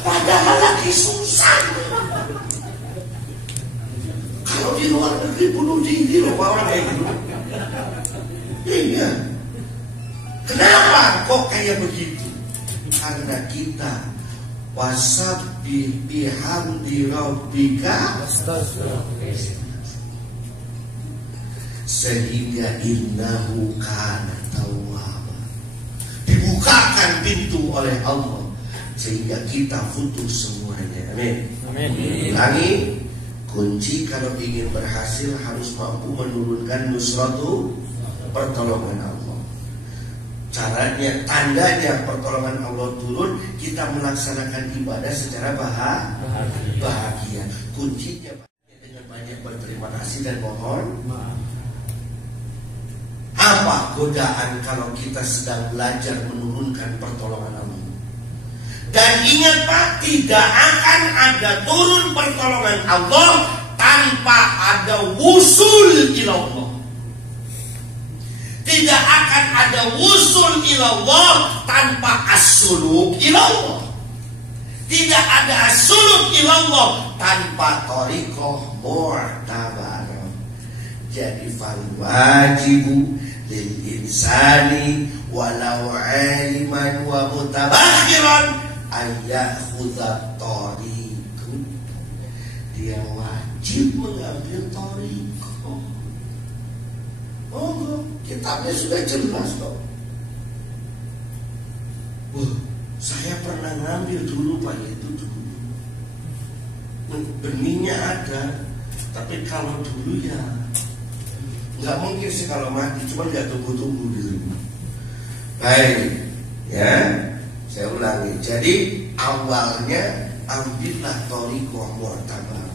Padahal lagi susah. Kalau di luar negeri bunuh diri loh orang kayak gitu. Iya. Kenapa kok kayak begitu? Karena kita wasabbih bihamdi rabbika, sehingga innahu kana tawwaba. Dibukakan pintu oleh Allah sehingga kita butuh semuanya. Amin. Ulangi, kunci kalau ingin berhasil harus mampu menurunkan nusratu, pertolongan Allah. Caranya, tandanya pertolongan Allah turun, kita melaksanakan ibadah secara bahagia. Kuncinya dengan banyak berterima kasih dan mohon maaf. Apa godaan kalau kita sedang belajar menurunkan pertolongan Allah? Dan ingat Pak, tidak akan ada turun pertolongan Allah tanpa ada wusul ilallah. Tidak akan ada wusul ilallah tanpa as-suluk ilallah. Tidak ada as-suluk ilallah tanpa thariqah mu'tabarah. Jadi fal wajibu lil insani walau aliman wa mutabakhiran ayakhudha thariqu. Dia wajib mengambil thariqah. Oh, kitabnya sudah jelas kok. Saya pernah ngambil dulu Pak, itu dulu. Benihnya ada, tapi kalau dulu ya nggak mungkin sih kalau mati, cuma nggak tunggu-tunggu dulu. Baik, ya, saya ulangi. Jadi awalnya ambillah thariqah mu'tabar.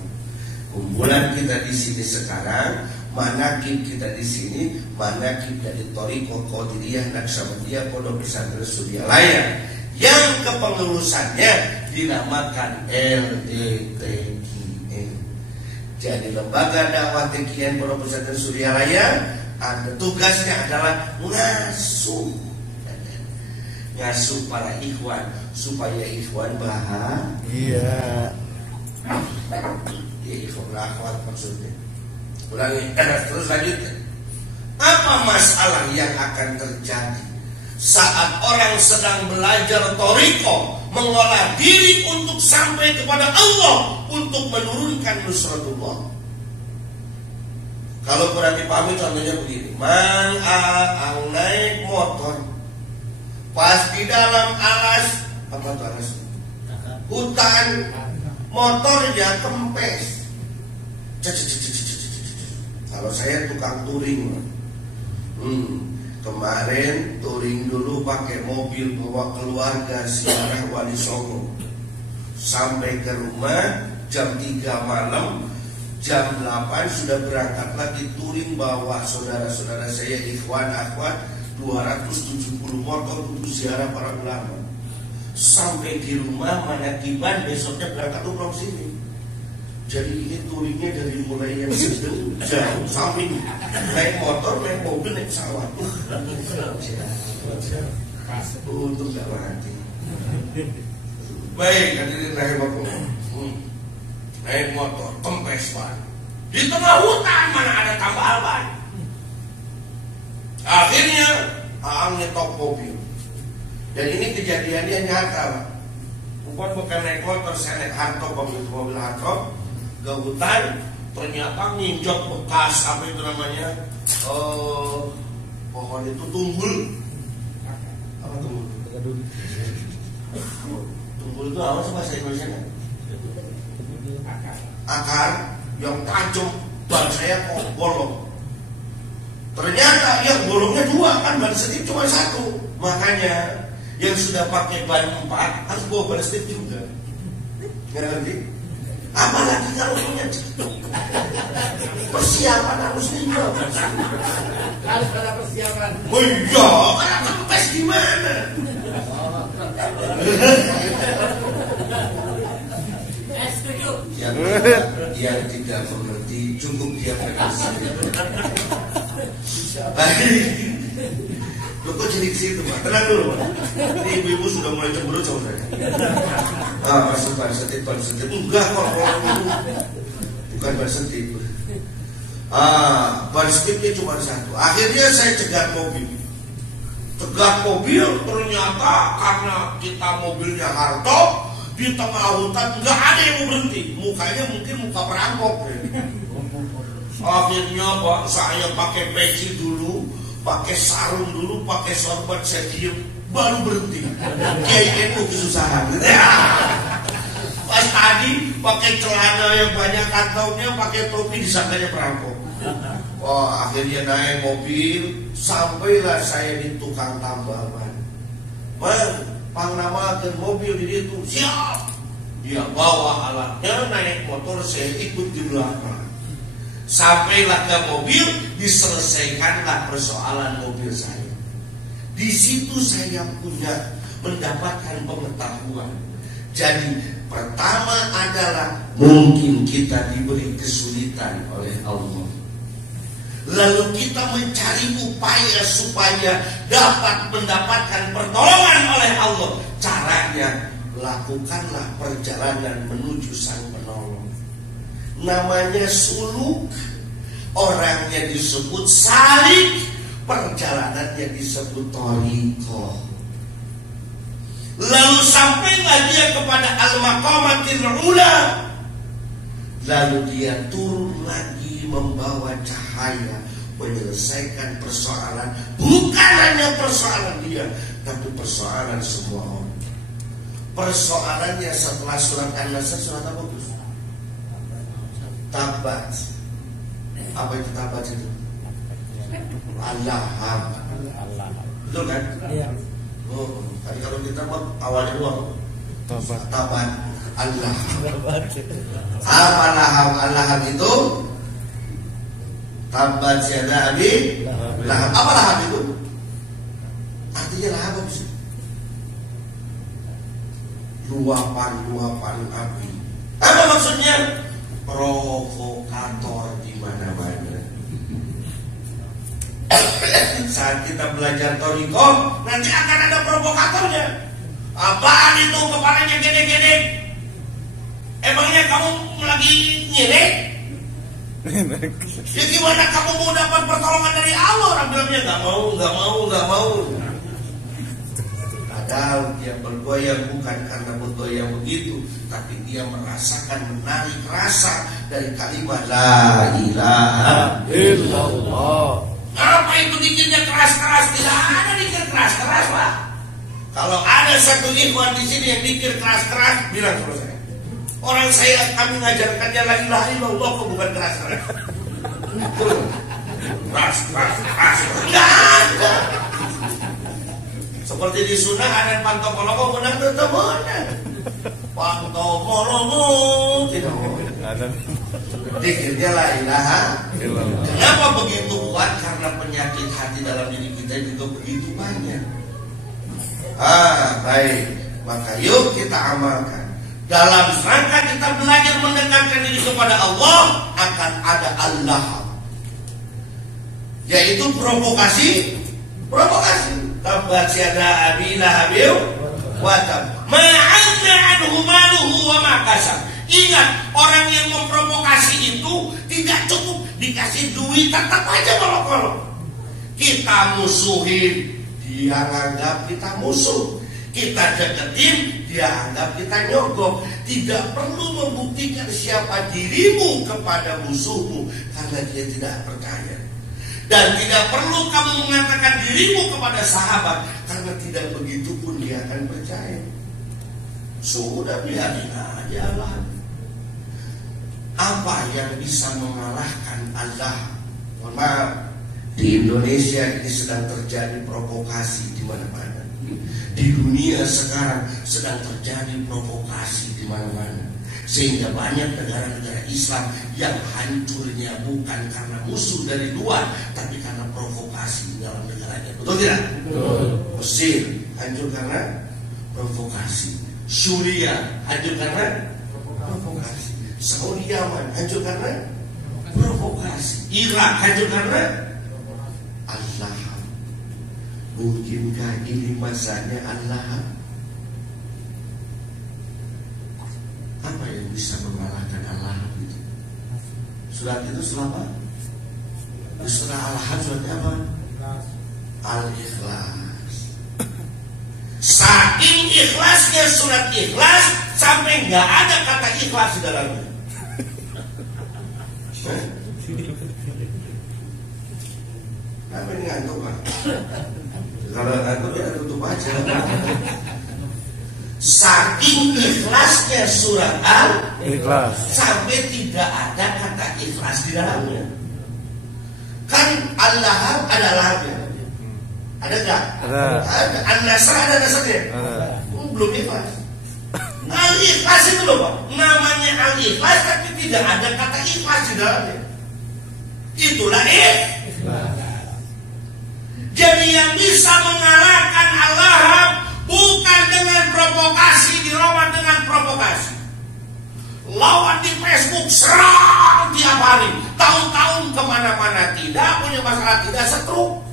Kumpulan kita di sini sekarang, manaqib kita di sini, manaqib dari thariqah Qadiriyah Naqsabandiyah Pondok Pesantren Suryalaya yang kepengurusannya dinamakan LDTQN. Jadi lembaga dakwah TQN Pondok Pesantren Suryalaya, ada tugasnya adalah ngasuh para ikhwan supaya ikhwan bahagia. Ikhwan akhwat maksudnya. Ulangi, terus lanjutkan. Apa masalah yang akan terjadi saat orang sedang belajar thariqah, mengolah diri untuk sampai kepada Allah, untuk menurunkan nusratullah? Kalau kurang dipahami contohnya begini. Ang naik motor, pas di dalam alas, apa itu alas? Hutan, motornya kempes. Kalau saya tukang touring, kemarin touring dulu pakai mobil bawa keluarga ziarah Wali Songo. Sampai ke rumah jam 3 malam, jam 8 sudah berangkat lagi touring bawa saudara-saudara saya ikhwan akhwat 270 motor untuk ziarah para ulama. Sampai di rumah manakiban, besoknya berangkat umroh sini. Jadi ini touringnya dari mulai yang sedang jauh samping, naik motor, naik mobil, naik pesawat. Untuk gak mati. Baik, hadirin rahimakumullah. Naik motor, kempes ban. Di tengah hutan mana ada tambal ban. Akhirnya Aang nyetok mobil. Dan ini kejadiannya nyata. Bukan naik motor, saya naik hardtop, mobil hardtop ke hutan, ternyata nginjak bekas apa itu namanya, pohon itu tunggul. Apa tunggul? Tunggul itu apa sih bahasa Indonesia? Akar yang tajam, ban saya kok bolong. Ternyata yang bolongnya 2 kan, ban setir cuma 1. Makanya yang sudah pakai ban 4 harus bawa ban setir juga. Ngerti? Apalagi kalau punya persiapan harus 5. Harus ada persiapan. Oh iya, karena kempes gimana? Yang tidak mengerti cukup dia versi. Baik. Lo kok jadi situ, Pak? Tenang dulu, Pak. Ini ibu-ibu sudah mulai cemberut sama saya. Masuk ban setir. Enggak kok, bukan ban setir. Ban setirnya cuma 1. Akhirnya saya cegat mobil. Ternyata karena kita mobilnya Harto, di tengah hutan nggak ada yang mau berhenti. Mukanya mungkin muka perampok. Akhirnya Pak, saya pakai peci dulu, pakai sarung dulu, pakai sorban, saya diem, baru berhenti. Kiai itu kesusahan. Pas tadi pakai celana yang banyak kantongnya, pakai topi, disangkanya perampok. Akhirnya naik mobil, sampailah saya di tukang tambal ban. Pangnamakan mobil di situ, siap. Dia bawa alatnya, naik motor, saya ikut di belakang. Sampailah ke mobil, diselesaikanlah persoalan mobil saya. Di situ saya mendapatkan pengetahuan. Jadi pertama adalah mungkin kita diberi kesulitan oleh Allah. Lalu kita mencari upaya supaya dapat mendapatkan pertolongan oleh Allah. Caranya, lakukanlah perjalanan menuju Sang Penolong. Namanya suluk, orangnya disebut salik, perjalanannya disebut thariqah. Lalu sampailah dia kepada al-maqamatil ula. Lalu dia turun lagi membawa cahaya, menyelesaikan persoalan. Bukan hanya persoalan dia, tapi persoalan semua orang. Persoalannya setelah surat An-Nasr, surat apa itu? Tabat. Apa itu tabat itu? Allaham. Betul kan? Iya. Tadi kalau kita awalnya doang. Tabat. Allah. Apa laham? Allaham itu tabat siada abi laham. Apa laham itu? Artinya laham apa sih? Luapan api. Apa maksudnya? Provokator di mana-mana. Saat kita belajar thariqah, nanti akan ada provokatornya. Apaan itu kepalanya gede-gede? Emangnya kamu lagi nyedek? Ya gimana kamu mau dapat pertolongan dari Allah? Orang bilangnya nggak mau. Padahal dia bergoyang bukan karena bergoyang begitu, tapi dia merasakan menarik rasa dari kalimat La ilaha illallah. Apa itu dikirnya keras-keras? Tidak ada dikir keras-keras, Pak. Kalau ada satu ikhwan di sini yang dikir keras-keras, bilang sama saya. Orang kami ngajarkannya la ilaha illallah, kok bukan keras-keras. Keras. Enggak ada. Seperti di sunnah ada pantopologo menang teman-teman. Pantopologo tidak mau. Dikirnya la ilaha illallah. Kenapa begitu kuat? Karena penyakit hati dalam diri kita juga begitu banyak. Baik. Maka yuk kita amalkan. Dalam rangka kita belajar mendekatkan diri kepada Allah, akan ada Allah, yaitu provokasi. Tabat yada abi lahabin wa tab. Ma'anna anhu maluhu wa ma kasab. Ingat, orang yang memprovokasi itu tidak cukup dikasih duit, tetap aja kolok-kolok. Kita musuhin, dia anggap kita musuh. Kita deketin, dia anggap kita nyogok. Tidak perlu membuktikan siapa dirimu kepada musuhmu, karena dia tidak percaya. Dan tidak perlu kamu mengatakan dirimu kepada sahabat, karena tidak begitu pun dia akan percaya. Sudah biarin aja Allah. Apa yang bisa mengalahkan Allah? Mohon maaf, di Di Indonesia ini sedang terjadi provokasi di mana-mana. Di dunia sekarang sedang terjadi provokasi di mana-mana. Sehingga banyak negara-negara Islam yang hancurnya bukan karena musuh dari luar, tapi karena provokasi di dalam negaranya. Betul tidak? Betul. Mesir hancur karena provokasi. Suriah hancur karena provokasi. Saudi Yaman hancur karena provokasi. Irak hancur karena Allah. Mungkinkah ini masanya Allah? Apa yang bisa mengalahkan Allah itu? Surat itu surat apa? Surah Al-Hajj suratnya apa? Al-Ikhlas. Saking ikhlasnya surat Ikhlas sampai nggak ada kata ikhlas di dalamnya. Apa ini ngantuk Pak? Kalau ngantuk ya tutup aja. Saking ikhlasnya surat Al-Ikhlas sampai tidak ada kata ikhlas di dalamnya. Kan Allah ada lahnya. Ada enggak? Ada. An-Nasr ada nasrnya? Belum ikhlas. Al-Ikhlas itu loh Pak. Namanya Al-Ikhlas tapi tidak ada kata ikhlas di dalamnya. Itulah ikhlas. Jadi yang bisa mengalahkan Allah bukan dengan provokasi, dilawan dengan provokasi. Lawan di Facebook serang tiap hari, tahun-tahun kemana-mana, tidak punya masalah, tidak setruk.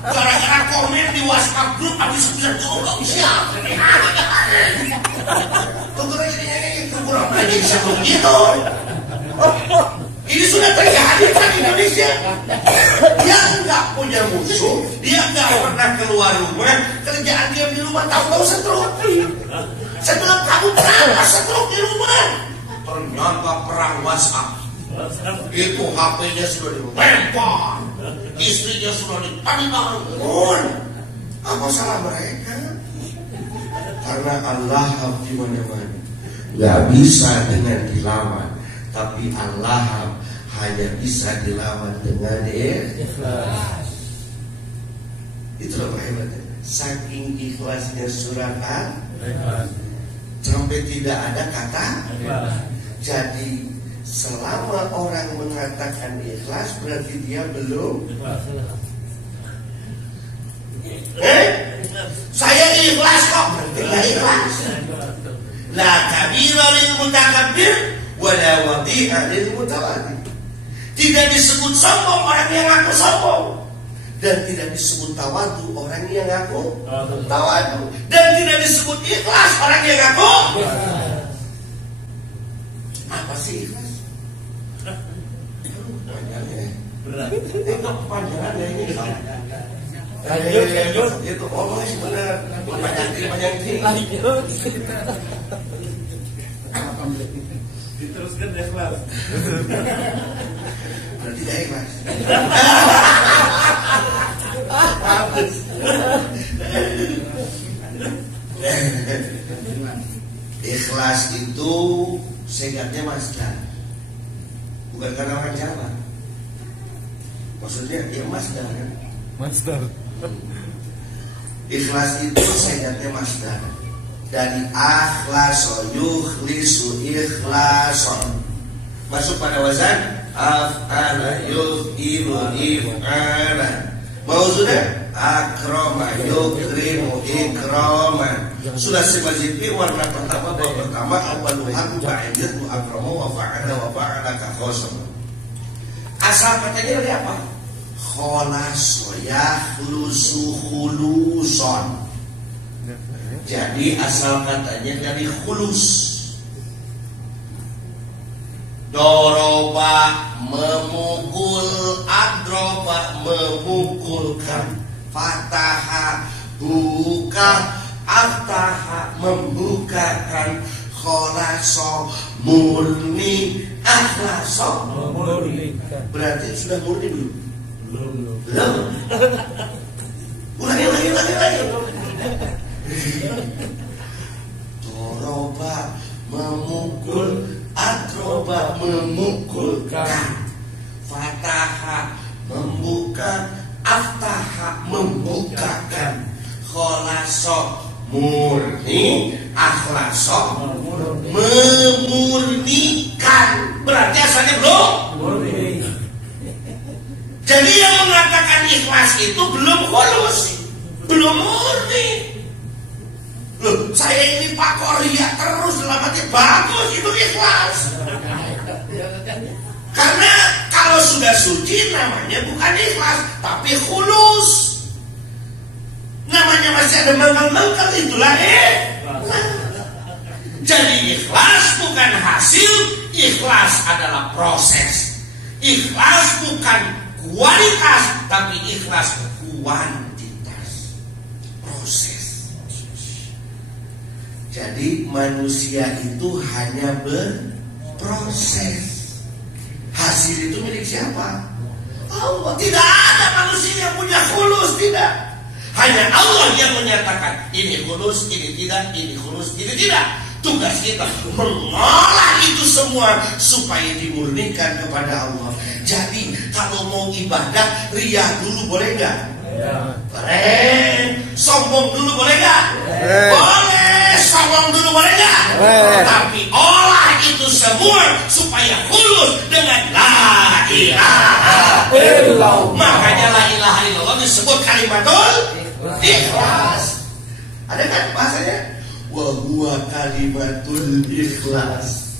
Gara-gara komen di WhatsApp grup habis bisa turun gak bisa. Tentunya ini kurang aja bisa begitu. Ini sudah terjadi di Indonesia. Dia nggak punya musuh, dia nggak pernah keluar rumah, kerjaan dia di rumah tahu-tahu setruk. Setelah kamu kenapa setruk di rumah? Ternyata perang WhatsApp. Itu HP-nya sudah dilempar, istrinya sudah dipanggil. Apa salah mereka? Karena Allah di mana-mana, nggak bisa dengan dilawan. Tapi Allah hanya bisa dilawan dengan ikhlas. Itulah hebatnya. Saking ikhlasnya surat Al-Ikhlas sampai tidak ada kata ikhlas. Jadi selama orang mengatakan ikhlas berarti dia belum ikhlas. Saya ikhlas kok, berarti nggak ikhlas. La kabira lil mutakabbir wala wadi'a lil mutawadi. Tidak disebut sombong orang yang ngaku sombong, dan tidak disebut tawadu orang yang ngaku tawadu, dan tidak disebut ikhlas orang yang ngaku. Apa sih ikhlas? Panjangnya berat. Itu panjangannya ini. Lanjut. Itu masih benar. Panjang. Diteruskan ikhlas. Berarti tidak ikhlas. Ikhlas itu singkatnya masdar. Bukan karena orang Jawa. Maksudnya ya masdar kan? Masdar. Ikhlas itu singkatnya masdar. Dari akhlaso yukhlisu ikhlason, masuk pada wazan af'ala yuf'ilu if'alan. Mau sudah akrama yukrimu ikraman. Sudah semajib warna pertama bab pertama awaluhan ba'idatu akramu wa fa'ala ka khosam. Asal katanya dari apa? Kholaso yakhlusu khuluson. Jadi asal katanya dari khulus. Doroba memukul, adroba memukulkan, fataha buka, aftaha membukakan, kholaso murni, akhlaso memurnikan. Berarti sudah murni belum? Belum. Ulangi. Doroba memukul, adroba memukulkan, fataha membuka, membuka, aftaha membukakan, kholasa murni, akhlasa memurnikan. Berarti asalnya belum murni. Jadi yang mengatakan ikhlas itu belum khulus, belum murni. Loh, saya ini Pak Korea terus dalam hati, bagus, itu ikhlas. Karena kalau sudah suci namanya bukan ikhlas, tapi khulus. Namanya masih ada mangkal-mangkal, itulah Jadi ikhlas bukan hasil, ikhlas adalah proses. Ikhlas bukan kualitas, tapi ikhlas kuantitas. Proses. Jadi manusia itu hanya berproses. Hasil itu milik siapa? Allah. Tidak ada manusia yang punya khulus, tidak. Hanya Allah yang menyatakan ini khulus, ini tidak, ini khulus, ini tidak. Tugas kita mengolah itu semua supaya dimurnikan kepada Allah. Jadi kalau mau ibadah, riyah dulu boleh nggak? Boleh. Sombong dulu boleh nggak? Boleh. Sombong dulu boleh nggak? Tapi olah itu semua supaya khulus dengan la ilaha illallah. Makanya la ilaha illallah disebut kalimatul ikhlas. Ada kan bahasanya? Wa huwa kalimatul ikhlas.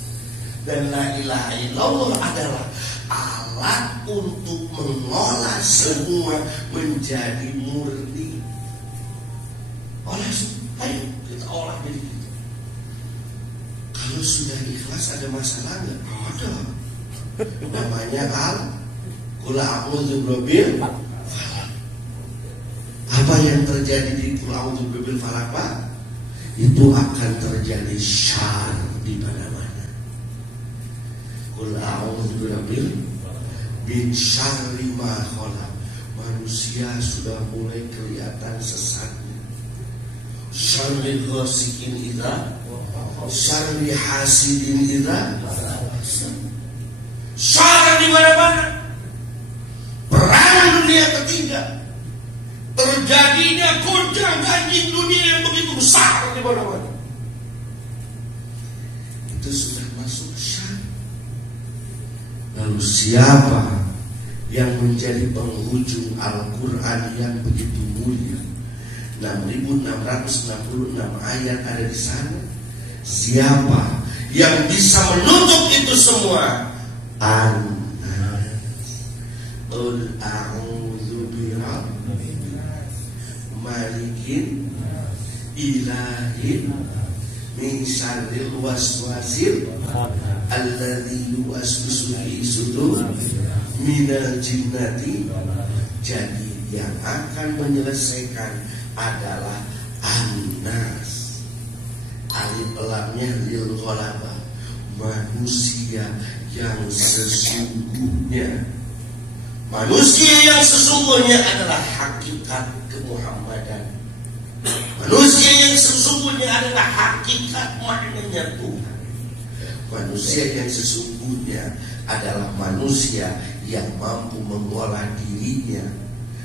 Dan la ilaha illallah adalah alat untuk mengolah semua menjadi murni. Ayo kita olah diri kita. Kalau sudah ikhlas ada masalah nggak? Ada. Namanya qul a'udzu birabbil falaq. Apa yang terjadi di qul a'udzu birabbil falaq, Pak? Itu akan terjadi syar di mana-mana. Qul a'udzu birabbil min syarri ma khalaq. Manusia sudah mulai kelihatan sesatnya. Syarri ghasikin idza, syarri hasidin idza. Syar di mana-mana. Perang dunia ketiga, terjadinya gonjang-ganjing dunia yang begitu besar di mana-mana. Itu sudah masuk syar. Lalu siapa yang menjadi penghujung Al-Quran yang begitu mulia? 6.666 ayat ada di sana. Siapa yang bisa menutup itu semua? Qul a'udzu birabbin malikin ilahin min syarril waswasil alladzi yuwaswisu fi sudur minal jinnati. Jadi yang akan menyelesaikan adalah An-Nas. Alif lamnya lil ghalabah, manusia yang sesungguhnya. Manusia yang sesungguhnya adalah hakikat kemuhammadan. Manusia yang sesungguhnya adalah hakikat maknanya Tuhan. Manusia yang sesungguhnya adalah manusia yang mampu mengolah dirinya.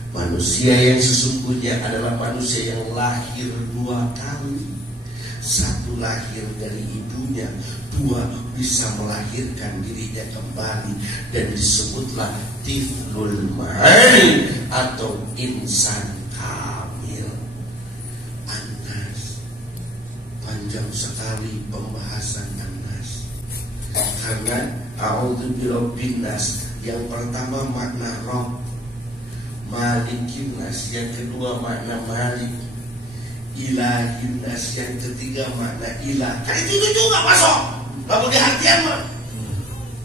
Manusia yang sesungguhnya adalah manusia yang lahir 2 kali. 1 lahir dari ibunya, 2 bisa melahirkan dirinya kembali, dan disebutlah tiflul ma'ani atau insan kamil. An-Nas. Panjang sekali pembahasan An-Nas. Karena a'udzu birabbin nas, yang pertama makna Rabb, Malikin nas, yang kedua makna Malik, Ilahin nas, yang ketiga makna ilah. Kan itu juga masuk. Lalu di artian mah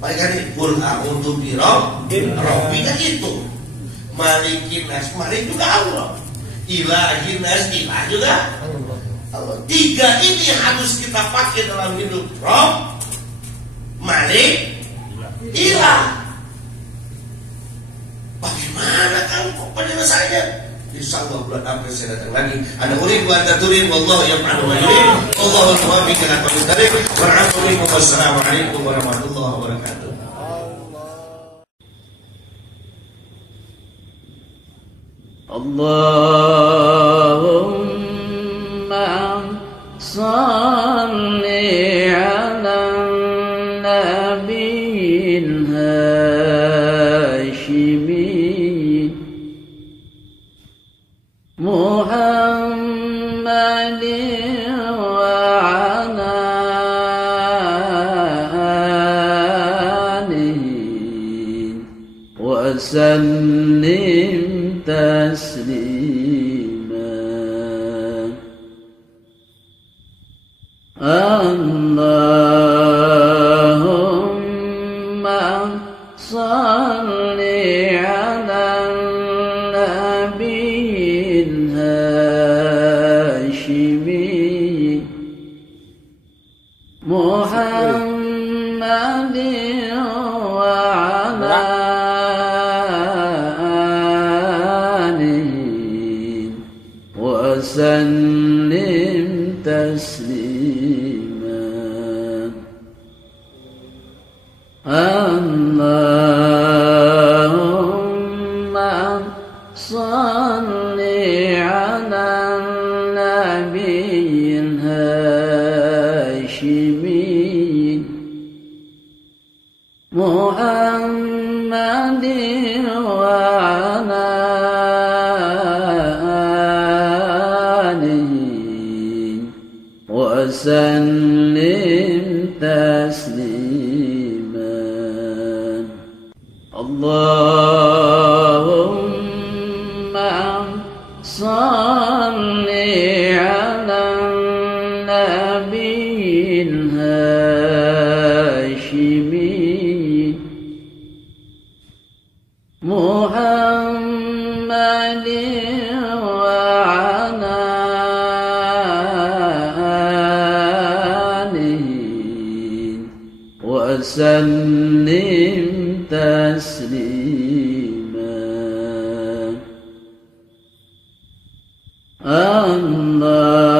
baik kan ini qul a'udzu birabbil rabbi, kan itu. Malikin nas, Malik juga Allah. Ilahin nas, ilah juga Allah. 3 ini harus kita pakai dalam hidup. Rabb, Malik, ilah. Bagaimana kan kok penyelesaiannya? Insyaallah bulan April saya datang lagi. Ada urid wa taturin wallahu yaf'alu ma yurid. Allahu muwaffiq ila aqwamit thariq. Wassalamualaikum warahmatullahi wabarakatuh. Allahumma salli ala nabiyil hashimi Muhammadin wa ala alihi wa sallim tasliman. Allahumma salli ala nabiyil hashimi Muhammadin wa ala alihi wa sallim tasliman. Allahumma salli ala nabiyil hashimi Muhammadin wa ala alihi wa sallim tasliman. Allahumma salli ala nabiyil hashimi Muhammadin wa ala alihi wa sallim tasliman. Allah